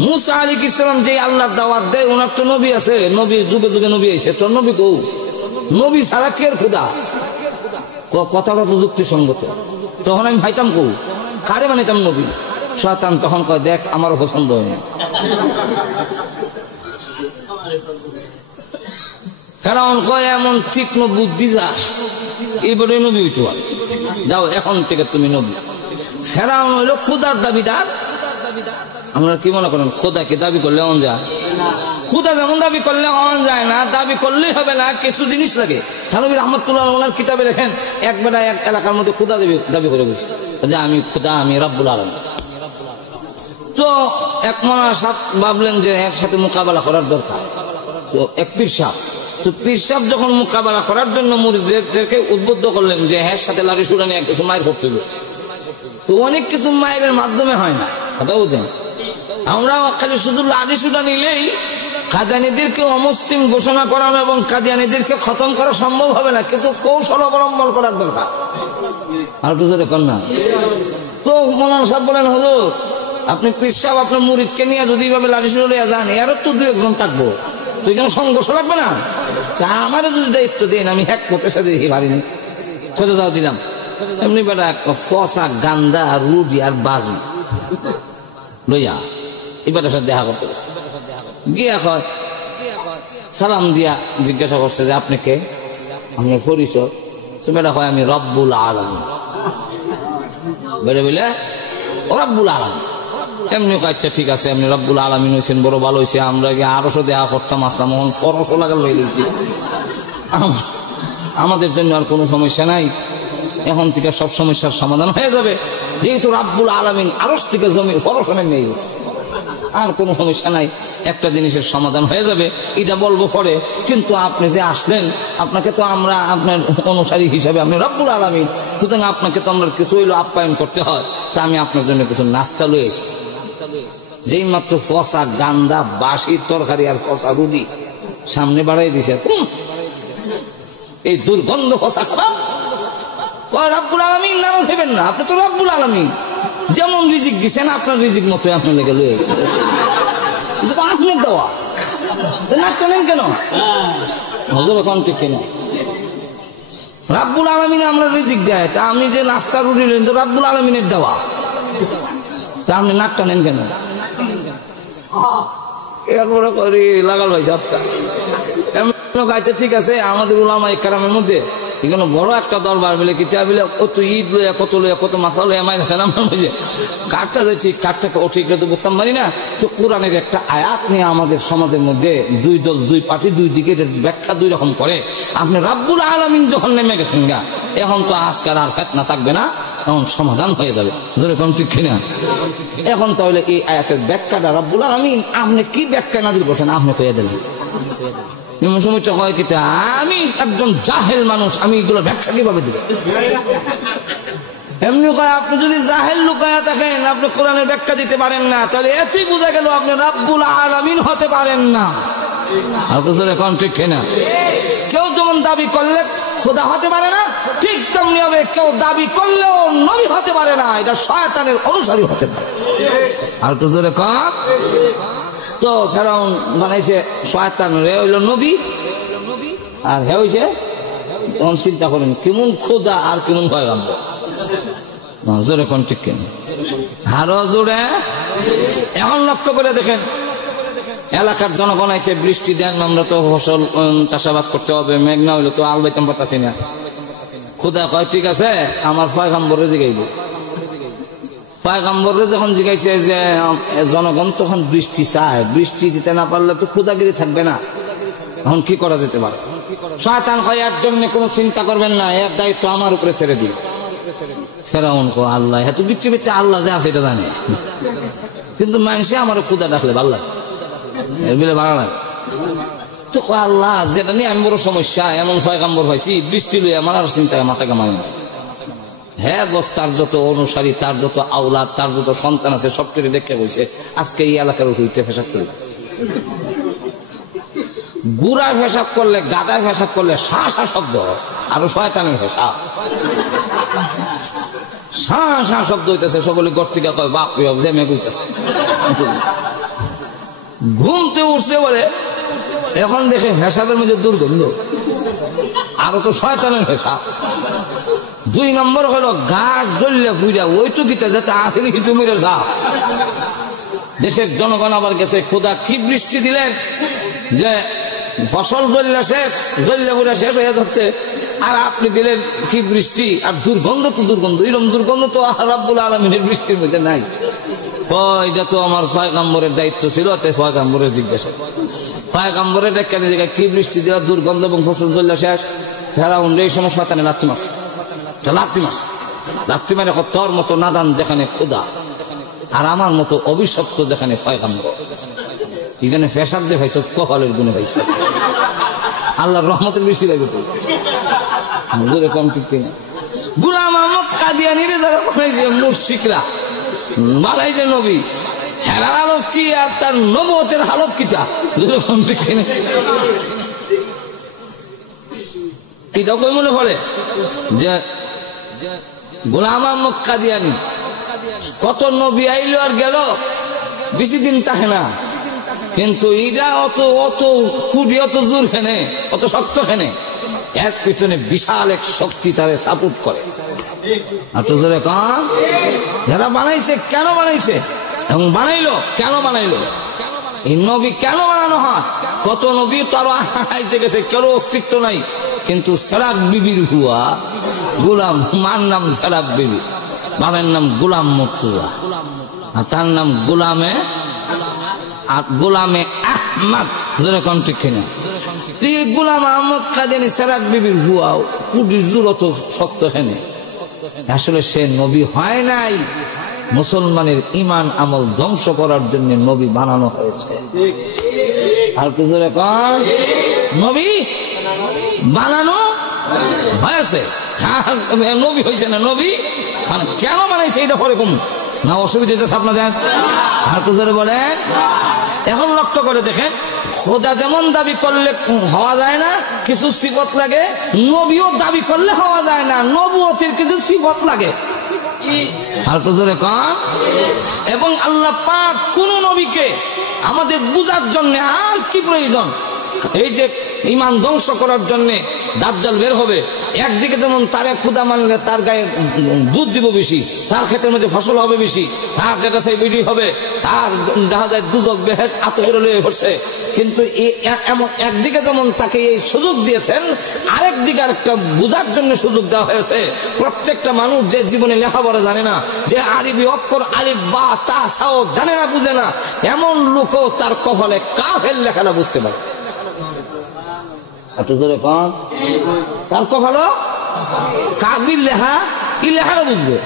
মুসা আলাইহিস সালাম যে আল্লাহর দাওয়াত দেয় ওনার তো নবী আছে, নবী যুগে যুগে নবী আইছে, তোর নবী কও? নবী ছাড়া কে খোদা? কথাটা তো যুক্তিসঙ্গত। তখন আমি ভাইতাম কৌ কারে বানাইতাম নবী? শয়তান তখন কয় দেখ আমার পছন্দ হয় না। ফেরাউন কয় এমন তীক্ষ্ণ বুদ্ধি যা এবারে নবী হইতো, যাও এখন থেকে তুমি নবী। ফেরাউন হইল খোদার দাবিদার। আমরা কি মনে করেন খোদাকে দাবি করলে অন যায়? খুদা যেমন দাবি করলে অন যায় না, দাবি করলেই হবে না, কিছু জিনিস লাগে। থানবী রাহমাতুল্লাহ ওনার কিতাবে লেখেন একবার এক এলাকার মধ্যে খুদা দাবি করে বসে যে আমি খুদা, আমি রব্বুল আলামিন। তো এক মনার সাথ ভাবলেন যে একসাথে মোকাবেলা করার দরকার। তো এক পীর সাহেব, তো পীর সাহেব যখন মোকাবেলা করার জন্য মুরিদদেরকে উদ্বুদ্ধ করলেন যে হ্যাঁ সাথে লাঠি সুরা নিয়ে কিছু মায়ের করতে হবে। তো অনেক কিছু মায়ের মাধ্যমে হয় না, কথা বুঝেন। আমরা খালি শুধু লাঠি সুরা নিলেই কাদিয়ানীদেরকে অমুসলিম ঘোষণা করানো এবং কাদিয়ানীদেরকে খতম করা সম্ভব হবে না, কিন্তু কৌশল অবলম্বন করার দরকার। আর তো দেখুন না, তো মৌলানা সাহেব বলেন হুজুর আপনি পীর সাহেব আপনার মুরিদকে নিয়ে যদি এইভাবে লাঠি সুরা নিয়ে যান, এরও তো 2-1 থাকবো, তুই কেন সংঘর্ষ লাগবে না? তা আমারও যদি দায়িত্ব দেন, আমি এক পথের সাথে পারিনি, কোথাও যাওয়া দিলাম। এমনি বেটা ফসা গান্দা রুডি আর বাজি লইয়া এবার সাথে দেখা করতে গেছে। গিয়া কয় সালাম দিয়া জিজ্ঞাসা করছে যে আপনি কে, আপনার পরিচয়? তো বেটা কয় আমি রব্বুল আলামিন। বেড়ে বলে রব্বুল আলামিন। এমনি আচ্ছা ঠিক আছে, আপনি রব্বুল আলামিন হয়েছেন, বড় ভালো হয়েছে। আমরা গিয়ে আরো দেখা করতাম, আসলাম এখন ফরসও লাগাল হয়ে গেছি। আমাদের জন্য আর কোনো সমস্যা নাই, এখন থেকে সব সমস্যার সমাধান হয়ে যাবে, যেহেতু রব্বুল আলামিন আরশ থেকে জমির ফরস নেমে গেছে। আর কোনো সমস্যা নাই, একটা জিনিসের সমাধান হয়ে যাবে, এটা বলবো পরে। কিন্তু আপনি যে আসলেন, আপনাকে তো আমরা আপনার অনুসারী হিসাবে, আপনি রব্বুল আলামিন, সুতরাং আপনাকে তো আমরা কিছু হইলো আপ্যায়ন করতে হয়। তা আমি আপনার জন্য কিছু নাস্তা লয়ে এসি। যেই মাত্র পচা গান্দা বাসি তরকারি আর পচা রুটি সামনে বাড়াই দিছে, এই দুর্গন্ধ পচা খাবার। রব্বুল আলামিন নারাজ হইবেন না, আপনি তো রব্বুল আলামিন, যেমন রিজিক দিচ্ছেন আপনার রিজিক মতো আপনার লেগে লয়ে আপনার দেওয়া না কেনেন কেন হজর এখন ঠিক কেন? রব্বুল আলামিন আমরা রিজিক দেয়, তা আমি যে নাস্তা রুটি লইন তো রব্বুল আলামিনের দেওয়া, তা আপনি নাক টানেন কেন? এরপরে করি লাগাল ভাই আজকা গাইতে ঠিক আছে। আমাদের উলামা ইকরামের মধ্যে এখানে বড় একটা দরবার বলে কি চা বলে কত ঈদ লইয়া কত মাথা লইয়া মাই আছে না, বুঝে কাঠটা যে ঠিক কাঠটা ও ঠিক তো বুঝতাম পারি না। তো কোরআনের একটা আয়াত নিয়ে আমাদের সমাজের মধ্যে দুই দল দুই পার্টি দুই দিকে ব্যাখ্যা দুই রকম করে। আপনি রব্বুল আলামিন যখন নেমে গেছেন গা, এখন তো আজকাল আর ফেতনা থাকবে না, এখন সমাধান হয়ে যাবে। যেরকম ঠিক কিনা? এখন তাহলে এই আয়াতের ব্যাখ্যাটা রব্বুল আলামিন আপনি কি ব্যাখ্যা নাযিল করছেন আপনি কইয়া দিলেন। আমি একজন জাহেল মানুষ, আমি এগুলো ব্যাখ্যা কিভাবে দিব? এমনি করে আপনি যদি জাহেল লুকায়া থাকেন, আপনি কোরআনের ব্যাখ্যা দিতে পারেন না, তাহলে এতেই বোঝা গেল আপনি রব্বুল আলামিন হতে পারেন না। এখন ঠিক কিনা? কেউ যেমন দাবি করলে খোদা হতে পারে না, ঠিক তেমনি হবে কেউ দাবি করলেও নবী হতে পারে না, এটা শয়তানের অনুসারী হতে পারে। আর তো জোরে কম। তো ফেরাউন বানাইছে শয়তান রে হইল নবী, আর হে হইছে তখন চিন্তা করেন কেমন খোদা আর কেমন পয়গম্বর। জোরে কোন ঠিক কেন? আরো জোরে। এখন লক্ষ্য করে দেখেন, এলাকার জনগণ আইছে বৃষ্টি দেন, আমরা তো ফসল চাষাবাদ করতে হবে, মেঘ না হইলে তো আল বাইতাম পারতাছি না। খোদা কয় ঠিক আছে, আমার পয়গম্বরে জিগাইব। পয়গম্বরে যখন জিগাইছে যে জনগণ তখন বৃষ্টি চায়, বৃষ্টি দিতে না পারলে তো খোদাগিরি থাকবে না, এখন কি করা যেতে পারে? শয়তান কয় এর জন্য কোনো চিন্তা করবেন না, এর দায়িত্ব আমার উপরে ছেড়ে দিন। ফেরাউন কয় আল্লাহ এত বিচ্ছি বিচ্ছি, আল্লাহ যে আছে এটা জানে, কিন্তু মানুষে আমার খোদা ডাকলে ভালো লাগে, এর বিলে ভালো লাগে। তো কয় আল্লাহ যেটা নিয়ে আমি বড় সমস্যা, এমন পয়গম্বর হয়েছি বৃষ্টি লই আমার আর চিন্তা মাথা কামাই না। হ্যাঁ বস, তার যত অনুসারী, তার যত আওলাদ, তার যত সন্তান আছে সবচেয়ে দেখে বলছে আজকে এই এলাকার উঠে পেশাব করি। গুড়ায় পেশাব করলে, গাদায় পেশাব করলে শা শা শব্দ, আরো শয়তানের পেশাব শা শা শব্দ হইতেছে। সকলে গর্তিকা কয় বাপ রে বাপ, জেমে কইতেছে। ঘুমতে উঠছে বলে এখন দেখে পেশাবের মধ্যে দুর্গন্ধ, আরো তো শয়তানের পেশাব। দুই নম্বর হলো গাছ জ্বললে পুইরা ওই চুকিটা যাতে আসলে তুমি যা। দেশের জনগণ আবার গেছে খোদা কি বৃষ্টি দিলেন যে ফসল জ্বললে শেষ, জ্বললে পুরা শেষ হয়ে যাচ্ছে, আর আপনি দিলেন কি বৃষ্টি, আর দুর্গন্ধ তো দুর্গন্ধ, এরকম দুর্গন্ধ তো রব্বুল আলামিনের বৃষ্টির মধ্যে নাই। এটা তো আমার পয়গম্বরের দায়িত্ব ছিল, তাই পয়গম্বরের জিজ্ঞাসা। পয়গম্বরের কেন জায়গায় কি বৃষ্টি দিলা, দুর্গন্ধ এবং ফসল জ্বললে শেষ। ফেরাউন এই সময় শয়তানে লাথি মারছে, লাথি মারে তোর মতো নাদান যেখানে খোদা, আর আমার মতো অভিশপ্ত যেখানে পয়গম্বর। এখানে পেশাব যে ভাইস কপালের গুণে ভাইস, আল্লাহর রহমতের বৃষ্টি লাগবে তো কম ঠিক কিনা? গোলাম আহমদ কাদিয়ানীরে যারা বানাইছে মুশরিকরা, বানাইছে নবী, হেরার হালত কি আর তার নবুয়তের হালত কিটা, কম ঠিক কিনা? এটাও কই মনে পড়ে যে গোলাম আহমদ কাদিয়ানী কত নবী আইলো আর গেল, বেশি দিন থাকে না, কিন্তু এরা অত অত খুবই অত জোর খেনে, অত শক্ত খেনে, এর পিছনে বিশাল এক শক্তি তারে সাপোর্ট করে। যারা বানাইছে কেন বানাইছে এবং বানাইলো কেন বানাইলো, এই নবী কেন বানানো হয়? কত নবী তো আরো আইসে গেছে, কেউ অস্তিত্ব নাই, কিন্তু সেরাক বিবির হুয়া গোলাম, মার নাম সেরাক বিবি, বাবার নাম গোলাম মুর্তজা, আর তার নাম গোলামে আর গোলামে আহমদ। যেরকম ঠিক কিনা? তুই গোলাম আহমদ কাদিয়ানী সেরাক বিবির হুয়া কুটির জোর অত শক্ত হেনে, আসলে সে নবী হয় নাই, মুসলমানের ইমান আমল ধ্বংস করার জন্য নবী বানানো হয়েছে। আর কিছু নবী বানানো হয়েছে, নবী হয়েছে না, নবী মানে কেন বানাইছে এটা পরে কম না, অসুবিধা হচ্ছে আপনাদের। আর কিছু বলেন, এখন লক্ষ্য করে দেখেন, খোদা যেমন দাবি করলে হওয়া যায় না, কিছু সিফত লাগে, নবীও দাবি করলে হওয়া যায় না, নবুয়তের কিছু সিফত লাগে। আর তো জোরে কন। এবং আল্লাহ পাক কোন নবীকে আমাদের বুঝার জন্য আর কি প্রয়োজন, এই যে ইমান ধ্বংস করার জন্য দাজ্জাল বের হবে, একদিকে যেমন তারে খোদা মানলে তার গায়ে দুধ দিব বেশি, তার ক্ষেতের মধ্যে ফসল হবে বেশি, তার যেটা সেই বিড়ি হবে, তার দেখা যায় দুজক বেহেস আতরে লয়ে পড়ছে। কিন্তু এমন একদিকে যেমন তাকে এই সুযোগ দিয়েছেন, আরেক দিকে আরেকটা বুঝার জন্য সুযোগ দেওয়া হয়েছে। প্রত্যেকটা মানুষ যে জীবনে লেখাপড়া জানে না, যে আরবি অক্ষর আলিফ বা তা সাও জানে না, বুঝে না, এমন লোকও তার কপালে কাফের লেখাটা বুঝতে পারে। তার কপালে কাফির লেখা, এই লেখাটা বুঝবে।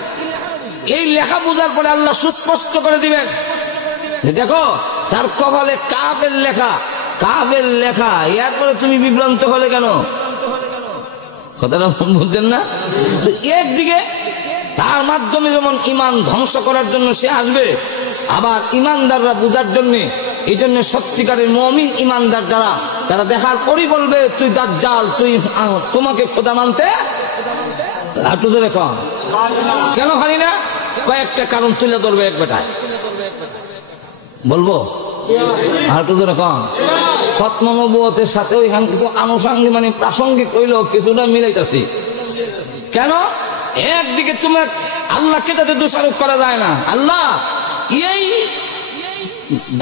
এই লেখা বুঝার পরে আল্লাহ সুস্পষ্ট করে দিবেন যে দেখো তার কপালে কাফের লেখা, কাফের লেখা। এরপরে তুমি বিভ্রান্ত হলে কেন? কথাটা বুঝছেন না? একদিকে তার মাধ্যমে যেমন ইমান ধ্বংস করার জন্য সে আসবে, আবার ইমানদাররা বুঝার জন্য, এই জন্য সত্যিকারের মুমিন ইমানদার যারা, তারা দেখার পরই বলবে তুই দাজ্জাল, তুই তোমাকে খোদা মানতে একটু ধরে কম কেন পারি না? কয়েকটা কারণ তুলে ধরবে এক বেটায়, বলবো আর একটু ধরে কম। খতম নবুয়তের সাথে ওইখান কিছু আনুষঙ্গিক মানে প্রাসঙ্গিক হইলেও কিছুটা মিলাইতেছি। কেন? একদিকে তোমার আল্লাহকে তাতে দোষারোপ করা যায় না। আল্লাহ এই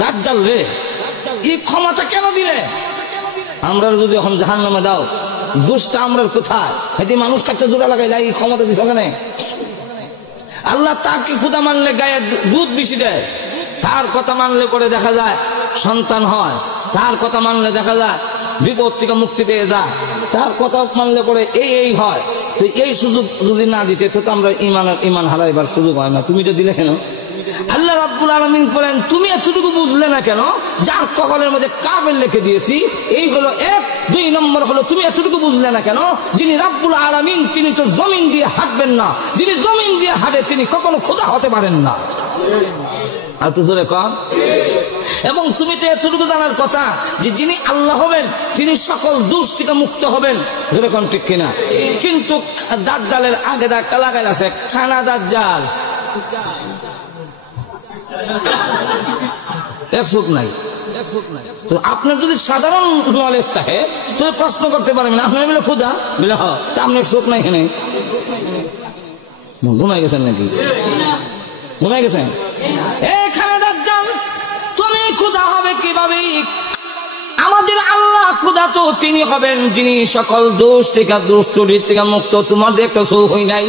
দাজ্জাল রে এই ক্ষমতা কেন দিলে? আমরা যদি এখন জাহান্নামে দাও, দোষটা আমরা কোথায়? এটি মানুষ কাছে জোড়া লাগাই যায়, এই ক্ষমতা দিস ওখানে। আল্লাহ তাকে খোদা মানলে গায়ে দুধ বেশি দেয়, তার কথা মানলে পরে দেখা যায় সন্তান হয়, তার কথা মানলে দেখা যায় বিপদ থেকে মুক্তি পেয়ে যায়, তার কথা মানলে পরে এই হয়। তো এই সুযোগ যদি না দিতে তো আমরা ইমান হারাইবার সুযোগ হয় না। তুমি তো দিলে কেন? আল্লাহ রাব্বুল আলামিন বলেন তুমি এতটুকু বুঝলে না কেন? যার কপালের মধ্যে কাফের লিখে দিয়েছি, এই হলো এক। 2 নম্বর হলো তুমি এতটুকু বুঝলে না কেন? যিনি রাব্বুল আলামিন তিনি তো জমিন দিয়ে হাঁটবেন না, যিনি জমিন দিয়ে হাঁটে তিনি কখনো খোদা হতে পারেন না। আর তো জোরে কম। এবং তুমি তো এতটুকু জানার কথা যে যিনি আল্লাহ হবেন তিনি সকল দোষ থেকে মুক্ত হবেন, যেরকম ঠিক কিনা? কিন্তু দাজ্জালের আগে একটা লাগাই আছে, খানা দাজ্জাল, এক সুখ নাই। তো আপনার যদি সাধারণ নলেজ থাকে তো প্রশ্ন করতে পারবেন, আপনার বলে খুদা বলে তা আপনার সুখ নাই, এখানে ঘুমাই গেছেন নাকি? ঘুমাই গেছেন? এখানে দাজ্জাল তুমি খুদা হবে কিভাবে? আমাদের আল্লাহ খুদা তো তিনি হবেন যিনি সকল দোষ থেকে, দোষ চরিত্র থেকে মুক্ত। তোমাদের একটা সুখ হই নাই,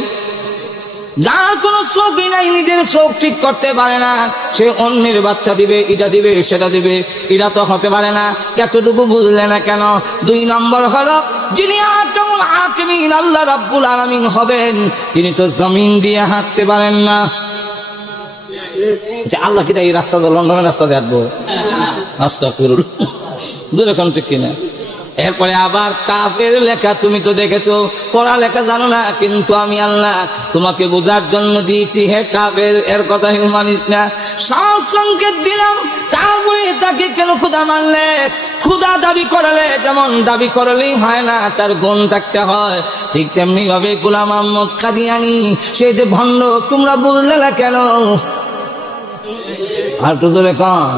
যার কোন চোখই নাই, নিজের চোখ ঠিক করতে পারে না, সে অন্যের বাচ্চা দিবে, এটা দিবে সেটা দিবে, এটা তো হতে পারে না। এতটুকু বুঝলে না কেন? 2 নম্বর হলো যিনি আহকামুল হাকিমিন আল্লাহ রাব্বুল আলামিন হবেন তিনি তো জমিন দিয়ে হাঁটতে পারেন না। যে আল্লাহ কি তাই রাস্তা দিয়ে, লন্ডনের রাস্তা দিয়ে হাঁটবো? আস্তাগফিরুল্লাহ, যেরকম ঠিক কিনা? এরপরে আবার কাফের লেখা তুমি তো দেখেছো, পড়া লেখা জানো না, কিন্তু আমি আল্লাহ তোমাকে বোঝার জন্য দিয়েছি। হে কাফের, এর কথা মানিস না, সব সংকেত দিলাম, তারপরে তাকে কেন খোদা মানলে? খোদা দাবি করলে যেমন দাবি করলেই হয় না, তার গুণ থাকতে হয়। ঠিক তেমনি ভাবে গোলাম আহমদ কাদিয়ানী সে যে ভণ্ড, তোমরা বললে না কেন? আর তো জোরে কম।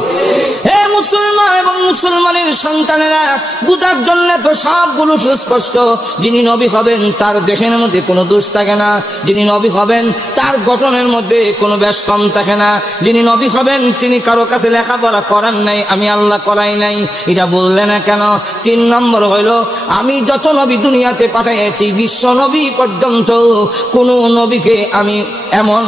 হে মুসলমান এবং মুসলমানের সন্তানেরা, বুঝার জন্য তো সবগুলো সুস্পষ্ট। যিনি নবী হবেন তার দেহের মধ্যে কোনো দোষ থাকে না, যিনি নবী হবেন তার গঠনের মধ্যে কোনো বেশ কম থাকে না, যিনি নবী হবেন তিনি কারো কাছে লেখাপড়া করান নাই, আমি আল্লাহ করাই নাই, এটা বললে না কেন? 3 নম্বর হইল আমি যত নবী দুনিয়াতে পাঠাইছি, বিশ্ব নবী পর্যন্ত কোন নবীকে আমি এমন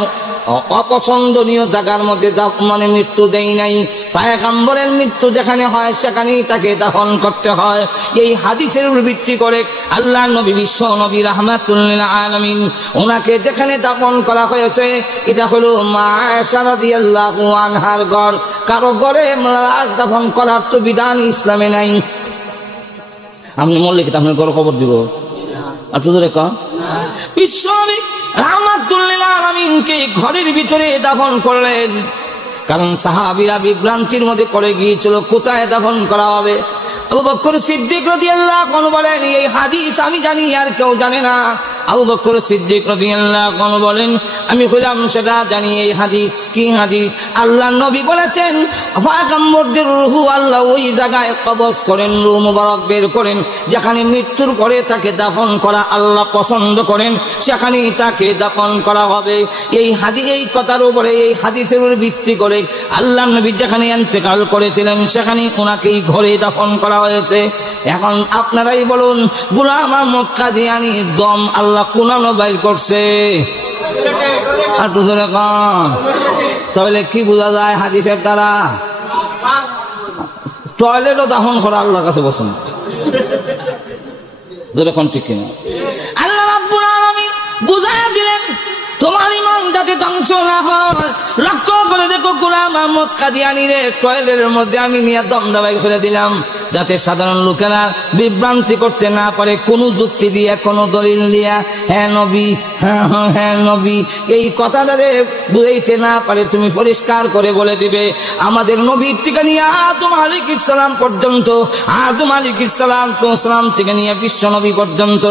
অপছন্দনীয় জায়গার মধ্যে মানে মৃত্যু দেই নাই। পয়গম্বরের মৃত্যু যেখানে হয় সেখানেই তাকে দাফন করতে হয়। এই হাদিসের উপর ভিত্তি করে আল্লাহ নবী বিশ্ব নবী রাহমাতুল লিল আলামিন ওনাকে যেখানে দাফন করা হয়েছে এটা হলো মা আয়েশা রাদিয়াল্লাহু আনহার ঘর। কারো ঘরে লাশ দাফন করার তো বিধান ইসলামে নাই। আপনি মরলে কি আপনার ঘরে খবর দিব? আচ্ছা জোরে কন। বিশ্বনবী রাহমাতুল লিল আলামিনকে ঘরের ভিতরে দাফন করলেন, কারণ সাহাবীরা বিভ্রান্তির মধ্যে পড়ে গিয়েছিল কোথায় দাফন করা হবে। আবু বকর সিদ্দিক রাদিয়াল্লাহু আনহু বলেন এই হাদিস আমি জানি আর কেউ জানে না। আবু বকর সিদ্দিক রাদিয়াল্লাহু আনহু বলেন আমি হলাম সেটা জানি। এই হাদিস কি হাদিস? আল্লাহ নবী বলেছেন পয়গম্বরদের রূহ আল্লাহ ওই জায়গায় কবজ করেন, রূহ মুবারক বের করেন, যেখানে মৃত্যুর পরে তাকে দাফন করা আল্লাহ পছন্দ করেন সেখানেই তাকে দাফন করা হবে। এই কথার উপরে এই হাদিসের উপর ভিত্তি করে আল্লাহ নবী যেখানে ইন্তেকাল করেছিলেন সেখানে ওনাকেই ঘরে দাফন করা হয়েছে। এখন আপনারাই বলুন গোলাম আহমদ কাদিয়ানীর দম আল্লাহ কোনানো বাইর করছে? আর তো জোরে কন। তাহলে কি বোঝা যায় হাদিসের দ্বারা? টয়লেটও দাফন করা আল্লাহর কাছে পছন্দ। জোরে কন ঠিক কিনা? আল্লাহ রাব্বুল আলামিন বুঝাইয়া দিলেন তোমার ইমান যাতে ধ্বংস না হয়। লক্ষ্য করে দেখো গোলাম আহমদ কাদিয়ানীরে টয়লেটের মধ্যে আমি নিয়ে দম দাবাই করে দিলাম যাতে সাধারণ লোকেরা বিভ্রান্তি করতে না পারে, কোন যুক্তি দিয়ে কোন দলিল দিয়া হ্যাঁ নবী হ্যাঁ নবী এই কথা যাতে বুঝাইতে না পারে তুমি পরিষ্কার করে বলে দিবে আমাদের নবীর থেকে নিয়ে আদম আলাইহিস সালাম পর্যন্ত, আদম আলাইহিস সালাম থেকে নিয়ে বিশ্ব নবী পর্যন্ত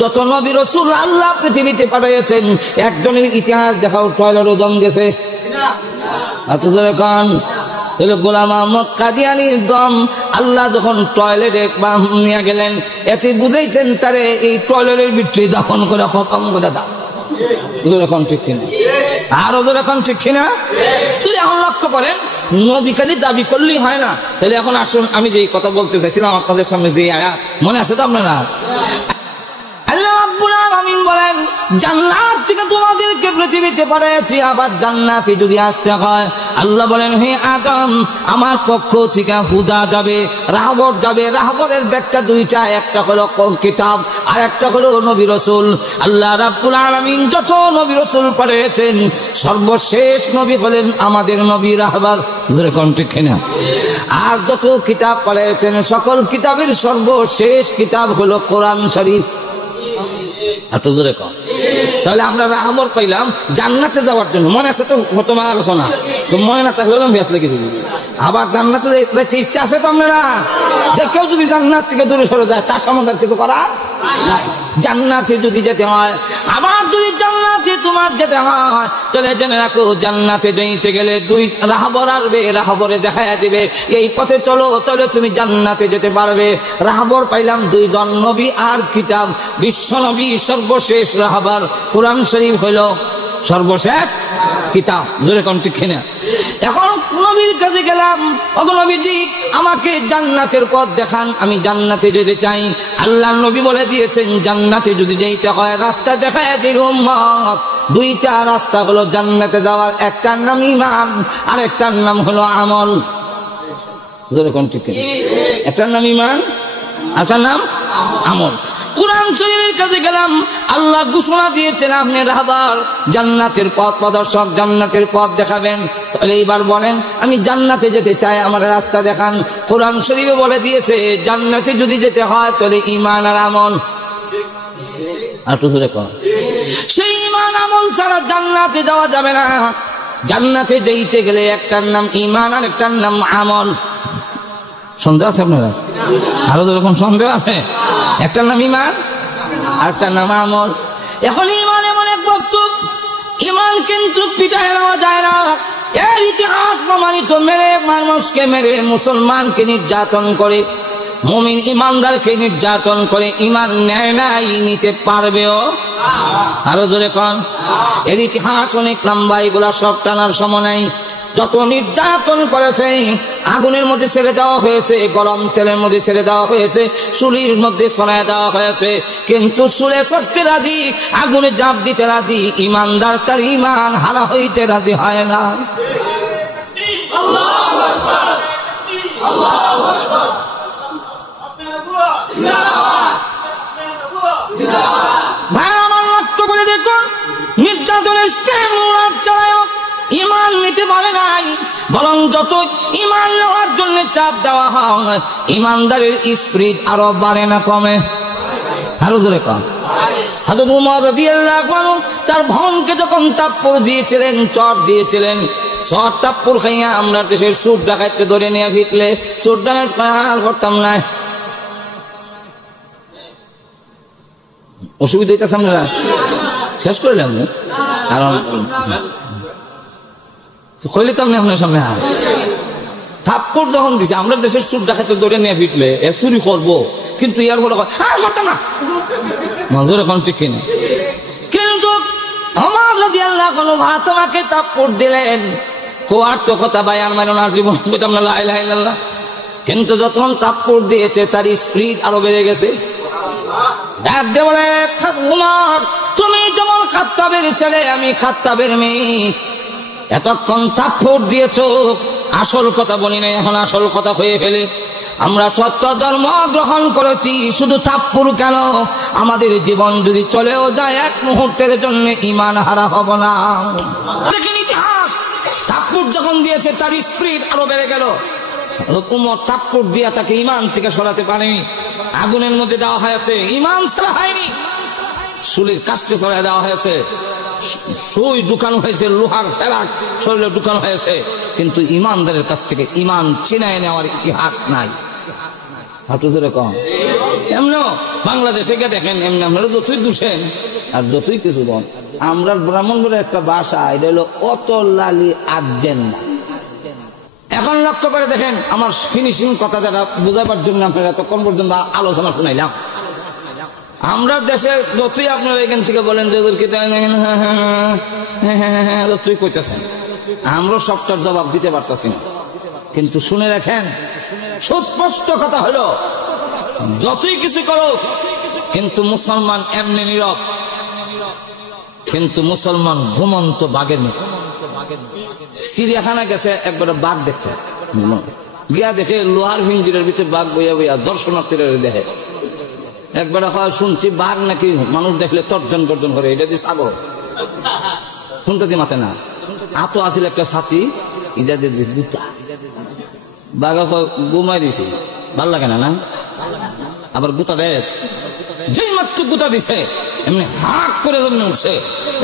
যত নবী রাসূল আল্লাহ পৃথিবীতে পাঠিয়েছেন একজনের ইতিহাস দেখাও টয়লেটও দম গেছে? তাহলে গোলাম আহমদ কাদিয়ানীর দম আল্লাহ যখন টয়লেটে নিয়ে গেলেন এতে বুঝাইছেন তারে এই টয়লেটের ভিতরে দাফন করে খতম করে দাও। এখন ঠিক কিনা? আরো এখন ঠিক কিনা? তুই এখন লক্ষ্য করেন নবী খালি দাবি করলেই হয় না। তাহলে এখন আসুন আমি যে কথা বলতে চাইছিলাম আপনাদের সামনে যে আয়াত মনে আছে তো আপনারা? আল্লাহ রাব্বুল আলামিন বলেন জান্নাত থেকে তোমাদেরকে পৃথিবীতে পাঠিয়েছি, আবার জান্নাতে যদি আসতে হয় আল্লাহ বলেন হে আদম আমার পক্ষ থেকে হুদা যাবে, রাহবর যাবে। রাহবরের ব্যাখ্যা দুইটা, একটা হলো কিতাব আর একটা হলো নবী রাসূল। আল্লাহ রাব্বুল আলামিন যত নবী রাসূল পাঠিয়েছেন সর্বশেষ নবী হলেন আমাদের নবী রাহবর। জোরে কোন ঠিক কিনা? আর যত কিতাব পাঠিয়েছেন সকল কিতাবের সর্বশেষ কিতাব হলো কোরআন শরীফ। এত জোরে কম। তাহলে আমরা রাহবর পাইলাম জান্নাতে যাওয়ার জন্য। মনে আছে তো তোমার আলোচনা? তো মনে না থাকলে আমি আসলে কিছু আবার জান্নাতে যাইতে ইচ্ছা আছে তো আপনারা? যে কেউ যদি জান্নাত থেকে দূরে সরে যায় তার সমাধান কিছু করা জান্নাতে যদি যেতে হয়, আবার যদি জান্নাতে তোমার যেতে হয় তাহলে জেনে রাখো জান্নাতে যাইতে গেলে দুই রাহবর আসবে, রাহবরে দেখাইয়া দিবে এই পথে চলো, তাহলে তুমি জান্নাতে যেতে পারবে। রাহবর পাইলাম দুইজন, নবী আর কিতাব। বিশ্ব নবী সর্বশেষ রাহবর, কোরআন শরীফ হইল সর্বশেষ কিতাব। জোরে কোন ঠিক কিনা? এখন নবীর কাছে গেলাম, ওগো নবীজি আমাকে জান্নাতের পথ দেখান, আমি জান্নাতে যেতে চাই। আল্লাহ নবী বলে দিয়েছেন জান্নাতে যদি যেতে হয় রাস্তা দেখায় দিল উম্মত। দুইটা রাস্তা হলো জান্নাতে যাওয়ার, একটার নাম ঈমান আর একটার নাম হলো আমল। জোরে কোন ঠিক কিনা? একটার নাম ঈমান আর একটার নাম আমল। কোরআন শরীফের কাছে গেলাম, আল্লাহ ঘোষণা দিয়েছেন আপনি রাহবার, জান্নাতের পথ প্রদর্শক, জান্নাতের পথ দেখাবেন। তাহলে এইবার বলেন আমি জান্নাতে যেতে চাই, আমার রাস্তা দেখান। কোরআন শরীফে বলে দিয়েছে জান্নাতে যদি যেতে হয় তাহলে ঈমান আর আমল। আর তো জোরে কর, সেই ঈমান আমল ছাড়া জান্নাতে যাওয়া যাবে না। জান্নাতে যেতে গেলে একটার নাম ঈমান আর একটার নাম আমল। সন্দেহ আছে আপনারা? আরো যেরকম সন্দেহ আছে। একটার নাম ঈমান আর একটার নাম আমল। এখন ঈমান এমন এক বস্তু, ঈমান কিন্তু পিটায় নেওয়া যায় না। এর ইতিহাস প্রমাণিত, মেরে মানুষকে মেরে মুসলমানকে নির্যাতন করে, মুমিন ইমানদারকে নির্যাতন করে, ঈমান নেয় নাই, নিতে পারবেও। আরো জোরে কন। এর ইতিহাস অনেক লম্বা, এগুলা সব টানার সময় নাই। যত নির্যাতন করেছে, আগুনের মধ্যে ছেড়ে দেওয়া হয়েছে, গরম তেলের মধ্যে ছেড়ে দেওয়া হয়েছে, শুলির মধ্যে ছড়ায় দেওয়া হয়েছে, কিন্তু শুলে সরতে রাজি, আগুনে জাপ দিতে রাজি, ইমানদার তার ইমান হারা হইতে রাজি হয় না। ভাই আমার লক্ষ্য করে দেখুন, নির্যাতনের চালায় ইমান নিতে পারে নাই, বরং যত ইমান নেওয়ার জন্য চাপ দেওয়া হয়, ইমানদারের স্পিরিট আরো বাড়ে না কমে? আরো জোরে কম। হযরত উমর রাদিয়াল্লাহু আনহু তার বোনকে যখন তাপ্পর দিয়েছিলেন, চট দিয়েছিলেন, চট তাপ্পর খাইয়া আমরা দেশের সুদ ডাকাইতে ধরে নিয়ে ফিরলে সুদ ডাকাত করতাম না, অসুবিধা হইতেছে, আমরা শেষ করলাম কারণ কইলিতাম না আপনার সামনে। থাপ্পড় যখন দিছে, আমরা দেশের সুদ ডাকাইতে ধরে নিয়ে ফিরলে এ চুরি করবো, কিন্তু ইয়ার বলে আর করতাম না, নজর এখন ঠিক কিনা। কিন্তু আমার রাদিয়াল্লাহু আনহু তোমাকে থাপ্পড় দিলেন, কোয়ার তো কথা বায়ান মানে ওনার জীবন কইতাম না লা ইলাহা ইল্লাল্লাহ, কিন্তু যখন থাপ্পড় দিয়েছে তার স্পিরিট আরো বেড়ে গেছে। ডাক দিয়ে বলে, উমর তুমি যেমন খাত্তাবের ছেলে, আমি খাত্তাবের মেয়ে, এতক্ষণ থাপ্পড় দিয়েছো, আসল কথা বলি নাই, এখন আসল কথা হয়ে ফেলে। আমরা সত্য ধর্ম গ্রহণ করেছি, শুধু থাপ্পড় কেন, আমাদের জীবন যদি চলেও যায় এক মুহূর্তের জন্য ইমান হারা হব না। দেখেন ইতিহাস, থাপ্পড় যখন দিয়েছে তার স্পিরিট আরো বেড়ে গেল। উমর থাপ্পড় দিয়া তাকে ইমান থেকে সরাতে পারেনি, আগুনের মধ্যে দেওয়া হয়েছে, ইমান ছাড়া হয়নি, শুলির কাস্টে ছড়ায় দেওয়া হয়েছে, সুই ঢুকানো হয়েছে, লোহার ফেরাক শরীরে ঢুকানো হয়েছে, কিন্তু ইমানদারের কাছ থেকে ইমান চিনায় নেওয়ার ইতিহাস নাই। এমন বাংলাদেশে গিয়ে দেখেন, এমনি আপনারা যতই দুষেন আর যতই কিছু বল, আমরা ব্রাহ্মণগুলোর একটা ভাষা, এটা হলো অত লালি আজেন না। এখন লক্ষ্য করে দেখেন, আমার ফিনিশিং কথা যেটা বোঝাবার জন্য আপনারা এতক্ষণ পর্যন্ত আলোচনা শুনাইলাম। আমরা দেশে যতই আপনারা এখান থেকে বলেন যে যতই কইতেছেন, আমরা সবটার জবাব দিতে পারতেছি না, কিন্তু শুনে রাখেন, সুস্পষ্ট কথা হলো, যতই কিছু করো, কিন্তু মুসলমান এমনি নীরব, কিন্তু মুসলমান ঘুমন্ত বাঘের মতো। চিড়িয়াখানা গেছে একবার বাঘ দেখতে গিয়া, দেখে লোহার হিঞ্জিরের ভিতরে বাঘ বইয়া বইয়া দর্শনার্থীরা দেখে। একবার শুনছি বাঘ নাকি মানুষ দেখলে তর্জন গর্জন করে, এটা দিয়ে সাগর শুনতে দি মাতে না। আতো আসিল একটা ছাতি, ইজা দিয়ে গুতা, বাঘ গুমাই দিছি, ভাল লাগে না, না আবার গুতা দেশ, যেই মাত্র গুতা দিছে এমনি হাক করে জমে উঠছে,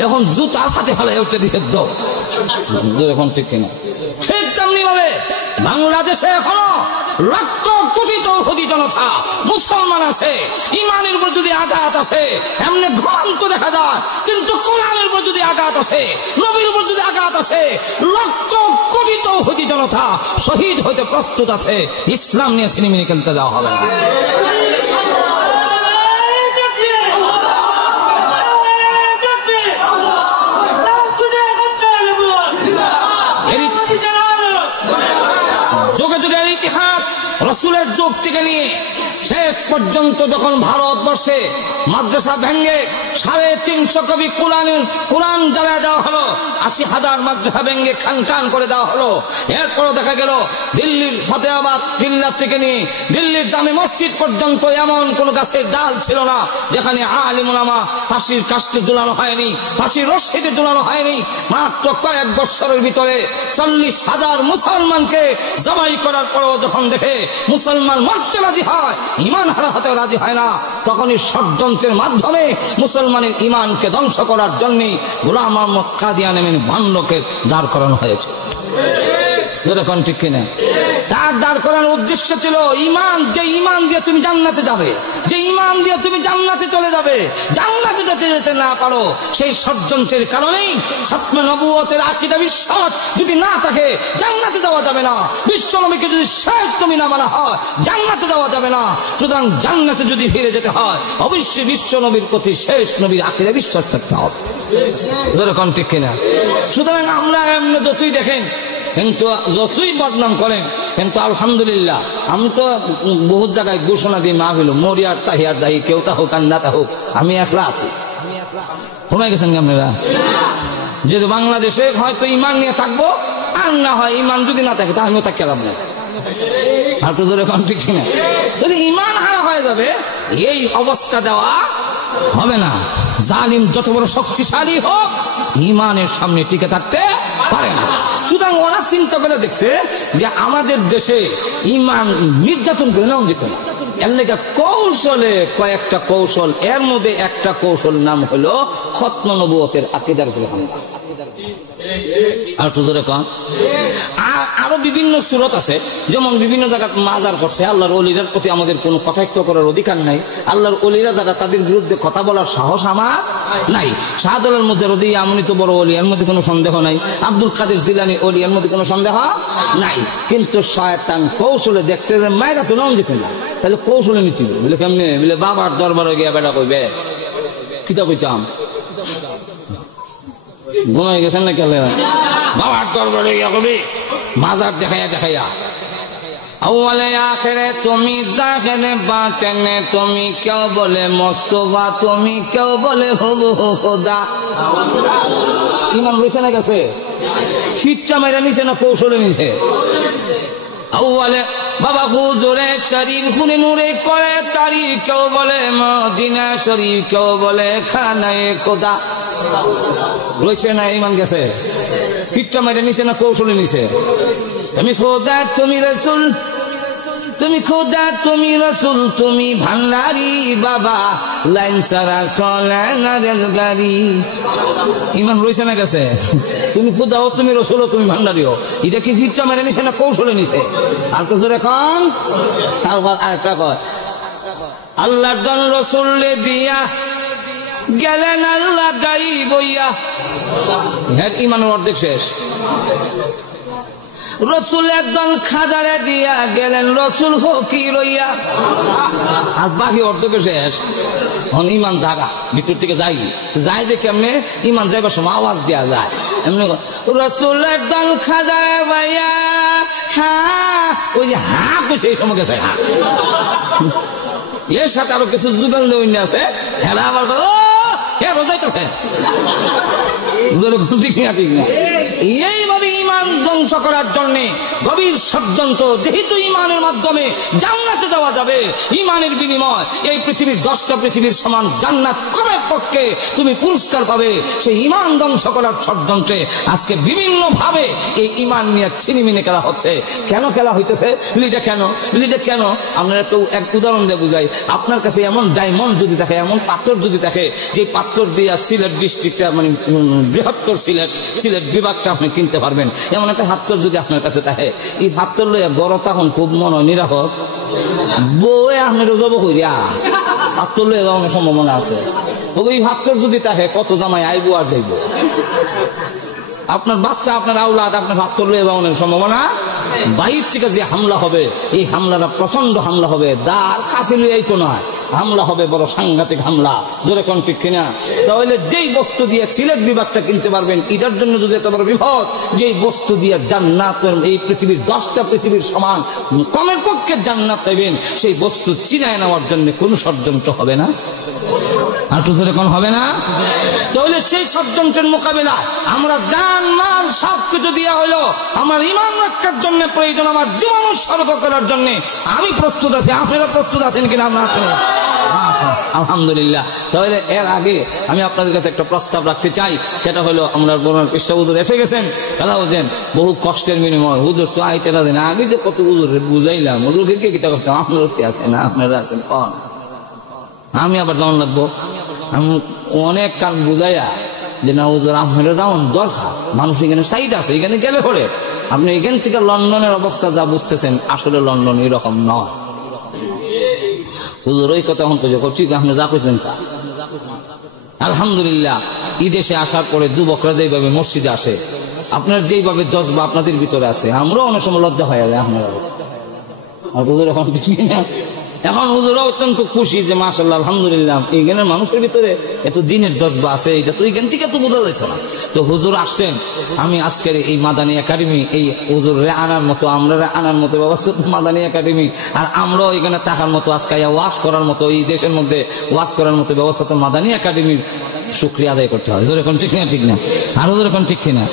এখন জুতা সাথে ফেলে উঠতে দিছে দৌড়। এখন ঠিক কিনা? ঠিক তেমনি ভাবে বাংলাদেশে এখনো লক্ষ কোটি তৌহিদি জনতা মুসলমান আছে, ইমানের উপর যদি আঘাত আছে এমনি ঘুমন্ত দেখা যায়, কিন্তু কোরআনের উপর যদি আঘাত আছে, নবীর উপর যদি আঘাত আছে, লক্ষ কোটি তৌহিদি জনতা শহীদ হইতে প্রস্তুত আছে। ইসলাম নিয়ে সিনেমিনি খেলতে দেওয়া হবে না। যুগে যুগের ইতিহাস, রসুলের যুগ থেকে নিয়ে শেষ পর্যন্ত যখন ভারতবর্ষে মাদ্রাসা ভেঙ্গে 350 কবি কোরআন জ্বালায় দেওয়া হলো, 80,000 মাদ্রাসা ভেঙ্গে খান খান করে দেওয়া হলো। এরপরও দেখা গেল দিল্লির ফতেহাবাদ কিল্লা থেকে নিয়ে দিল্লির জামে মসজিদ পর্যন্ত এমন কোন গাছের ডাল ছিল না যেখানে আলিম উলামা ফাঁসির কাস্টে ঝুলানো হয়নি, ফাঁসির রশিতে ঝুলানো হয়নি। মাত্র কয়েক বছরের ভিতরে 40,000 মুসলমানকে জবাই করার পরও যখন দেখে মুসলমান মরতে রাজি হয়, ইমান হারা হতে রাজি হয় না, তখনই ষড়যন্ত্রের মাধ্যমে মুসলমানের ইমানকে ধ্বংস করার জন্য গোলাম মোহাম্মদ কাদিয়ানি বান্নকে দাঁড় করানো হয়েছে। যেরকম ঠিক কিনা? তার দাঁড় করানোর উদ্দেশ্য ছিল ইমান, যে ইমান দিয়ে তুমি জান্নাতে যাবে, যে ইমান দিয়ে তুমি জান্নাতে চলে যাবে, জান্নাতে যেতে যেতে না পারো, সেই ষড়যন্ত্রের কারণেই খতমে নবুয়তের আকীদা বিশ্বাস যদি না থাকে জান্নাতে যাওয়া যাবে না। বিশ্ব নবীকে যদি শেষ তুমি না মানা হয় জান্নাতে যাওয়া যাবে না। সুতরাং জান্নাতে যদি ফিরে যেতে হয় অবশ্যই বিশ্ব নবীর প্রতি শেষ নবীর আকীদা বিশ্বাস থাকতে হবে। যেরকম ঠিক কিনা? সুতরাং আমরা এমনি যতই দেখেন কিন্তু যতই বদনাম করেন, কিন্তু আলহামদুলিল্লাহ আমি তো বহুত জায়গায় ঘোষণা দিই মাহফিল মরিয়ার তাহিয়ার যাই, কেউ তা হোক আর না তা হোক, আমি একলা আছি। ঘুমাই গেছেন আপনারা? যেহেতু বাংলাদেশে হয়তো ইমান নিয়ে থাকবো, আর না হয় ইমান যদি না থাকে তা আমিও থাকি লাভ নেই। আর তো ধরে এখন ঠিক কিনা, যদি ইমান হারা হয়ে যাবে এই অবস্থা দেওয়া হবে না। জালিম যত বড় শক্তিশালী হোক ইমানের সামনে টিকে থাকতে পারে না। সুতরাং ওরা চিন্তা করে দেখছে যে আমাদের দেশে ইমান নির্যাতন করে নাম যেত না, এর লেগে কৌশলে কয়েকটা কৌশল, এর মধ্যে একটা কৌশল নাম হলো খতম নবুয়তের আকীদার উপরে হামলা। আর তো জোরে কন। আরো বিভিন্ন সূরত আছে, যেমন বিভিন্ন জায়গায় মাজার করছে। আল্লাহর ওলিদের প্রতি আমাদের কোনো কটাক্ষ করার অধিকার নাই। আল্লাহর ওলিরা যারা, তাদের বিরুদ্ধে কথা বলার সাহস আমার নাই। শাহজালাল মুজাররদি আমনি তো বড় ওলি, এর মধ্যে কোনো সন্দেহ নাই। আব্দুল কাদের জিলানী ওলি, এর মধ্যে কোনো সন্দেহ নাই। কিন্তু শয়তান কৌশলে দেখছে যে মায়েরা তো নাম যেত না, তাহলে কৌশলে নিতে বলে কেমনে, বলে বাবার দরবারে গিয়া বেটা কইবে কিতা কইতাম, ঘুমাই গেছেন না কেলে, বাবার দরবারে গিয়া কবি মাজার দেখাইয়া দেখাইয়া আউয়ালে আখেরে তুমি জাহেরে বাতেনে, তুমি কেউ বলে মোস্তফা, তুমি কেউ বলে হবু খোদা। ইমান রয়েছে না গেছে, ফিটটা মেরে নিছে না কৌশলে নিছে? আউয়ালে বাবা হুজুরে শরীফ খুনে নূরে করে তারি, কেউ বলে মদিনা শরীফ, কেউ বলে খানায়ে খোদা। রয়েছে না ইমান গেছে, ফিটটা মেরে নিছে না কৌশলে নিছে? তুমি খোদা তুমি রসুল, তুমি খোদা তুমি রসুল, তুমি ভান্ডারি বাবা, লাইন সারা চলে না রেলগাড়ি। ইমান রয়েছে না গেছে? তুমি খোদাও, তুমি রসুলও, তুমি ভান্ডারিও। এটা কি ফিটটা মেরে নিছে না কৌশলে নিছে? আর তো জোরে কন। তারপর আরেকটা কয়, আল্লাহর দন রসুল্লে দিয়া গেলেন আল্লাহ গাই বইয়া। হ্যাঁ, ইমানের অর্ধেক শেষ। রসুল একদম খাজারে দিয়া গেলেন রসুল হকি রইয়া, আর বাকি অর্ধেক শেষ। ইমান জাগা ভিতর থেকে যাই যাই যে কেমনে ইমান যাইবার সময় আওয়াজ দেওয়া যায় এমনি। রসুল একদম খাজারে ভাইয়া হ্যাঁ, ওই যে হ্যাঁ কইছে এই সময় গেছে হ্যাঁ। এর সাথে আরো কিছু যুগাল দেওয়া আছে, হেরা আবার রোজাইতেছে। এইভাবে ইমান ধ্বংস করার জন্য গভীর ষড়যন্ত্র। যেহেতু ইমানের মাধ্যমে জান্নাতে যাওয়া যাবে, ইমানের বিনিময় এই পৃথিবীর 10টা পৃথিবীর সমান জান্নাত কমের পক্ষে তুমি পুরস্কার পাবে, সেই ইমান ধ্বংস করার ষড়যন্ত্রে আজকে বিভিন্ন ভাবে এই ইমান নিয়ে ছিনিমিনি খেলা হচ্ছে। কেন খেলা হইতেছে? লিটা কেন, লিটা কেন? আপনার এক উদাহরণ দিয়ে বুঝাই। আপনার কাছে এমন ডায়মন্ড যদি থাকে, এমন পাথর যদি থাকে, যে পাথর দিয়ে সিলেট ডিস্ট্রিক্টটা মানে বৃহত্তর সিলেট বিভাগটা আপনি কিনতে পারবেন, এমন একটা পাথর যদি আপনার কাছে থাকে, এই পাথর লইয়া গড় তখন খুব মনে নিরাপদ। বই আপনি রোজব করিয়া পাথর লইয়া যাওয়ার সম্ভাবনা আছে। তবে এই পাথর যদি থাকে, কত জামাই আইব আর যাইব। আপনার বাচ্চা, আপনার আওলাদ, আপনার পাথর লইয়া যাওয়ার সম্ভাবনা। বাইর থেকে যে হামলা হবে, এই হামলাটা প্রচন্ড হামলা হবে। দাঁড় কাছে লইয়াই তো নয়, হামলা হবে বড় সাংঘাতিক হামলা। জোরে কোন ঠিক কিনা? তাহলে যেই বস্তু দিয়ে সিলেট বিভাগটা কিনতে পারবেন, এটার জন্য যদি এত বড় বিপদ, যেই বস্তু দিয়ে জান্নাত এই পৃথিবীর 10টা পৃথিবীর সমান কমের পক্ষে জান্নাত পাইবেন, সেই বস্তু চিনায় নেওয়ার জন্য কোন ষড়যন্ত্র হবে না। আর তো জোরে কোন হবে না? তাহলে সেই ষড়যন্ত্রের মোকাবেলা আমরা জান মাল সব কিছু দিয়া হলো, আমার ইমান রক্ষার জন্য প্রয়োজন, আমার জীবন উৎসর্গ করার জন্য আমি প্রস্তুত আছি। আপনারা প্রস্তুত আছেন কিনা? আমরা আলহামদুলিল্লাহ। তাহলে এর আগে আমি আপনাদের কাছে একটা প্রস্তাব রাখতে চাই, সেটা হলো আমরা বড় পেশা হুজুর এসে গেছেন, কথা বলছেন বহু কষ্টের বিনিময়। হুজুর তো আইতেরা দেন, আমি যে কত হুজুর বুঝাইলাম, হুজুরকে কে কিতা করতাম, আপনারা আছেন না, আপনারা আছেন কন, আমি আবার যেমন লাগবো আমি অনেক কান বুঝাইয়া যে না হুজুর আপনারা যেমন দরকার, মানুষ এখানে চাহিদা আছে, এখানে গেলে পরে আপনি এখান থেকে লন্ডনের অবস্থা যা বুঝতেছেন, আসলে লন্ডন এরকম নয়। হুজুর ওই কথা এখন ঠিক আপনি যা কইছেন তা। আলহামদুলিল্লাহ, এই দেশে আসার পরে যুবকরা যেভাবে মসজিদে আসে, আপনার যেইভাবে জজবা আপনাদের ভিতরে আছে, আমরাও অনেক সময় লজ্জা হয়ে যায় আপনারা। আর হুজুর এখন ঠিক না, এখন হুজুরা অত্যন্ত খুশি যে মাশাআল্লাহ আলহামদুলিল্লাহ এইখানের মানুষের ভিতরে এত দিনের জজবা আছে, এটা তো এইখান থেকে তো বোঝা যেত না। তো হুজুর আসছেন, আমি আজকের এই মাদানী একাডেমি এই হুজুরে আনার মতো, আমরা আনার মতো ব্যবস্থা তো মাদানী একাডেমি, আর আমরাও এখানে থাকার মতো, আজকে ওয়াজ করার মতো, এই দেশের মধ্যে ওয়াজ করার মতো ব্যবস্থা তো মাদানী একাডেমির শুকরিয়া আদায় করতে হয়। এখন ঠিক না? ঠিক না? আরো এখন ঠিক কিনা?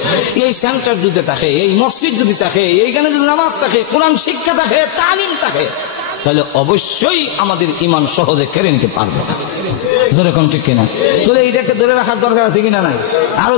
এই সেন্টার যদি থাকে, এই মসজিদ যদি থাকে, এইখানে যদি নামাজ থাকে, কোরআন শিক্ষা থাকে, তালিম থাকে, তাহলে অবশ্যই আমাদের ঈমান সহজে কেড়ে নিতে পারবো না। এখন ঠিক কিনা? তাহলে এইটাকে ধরে রাখার দরকার আছে কিনা? নাই আরো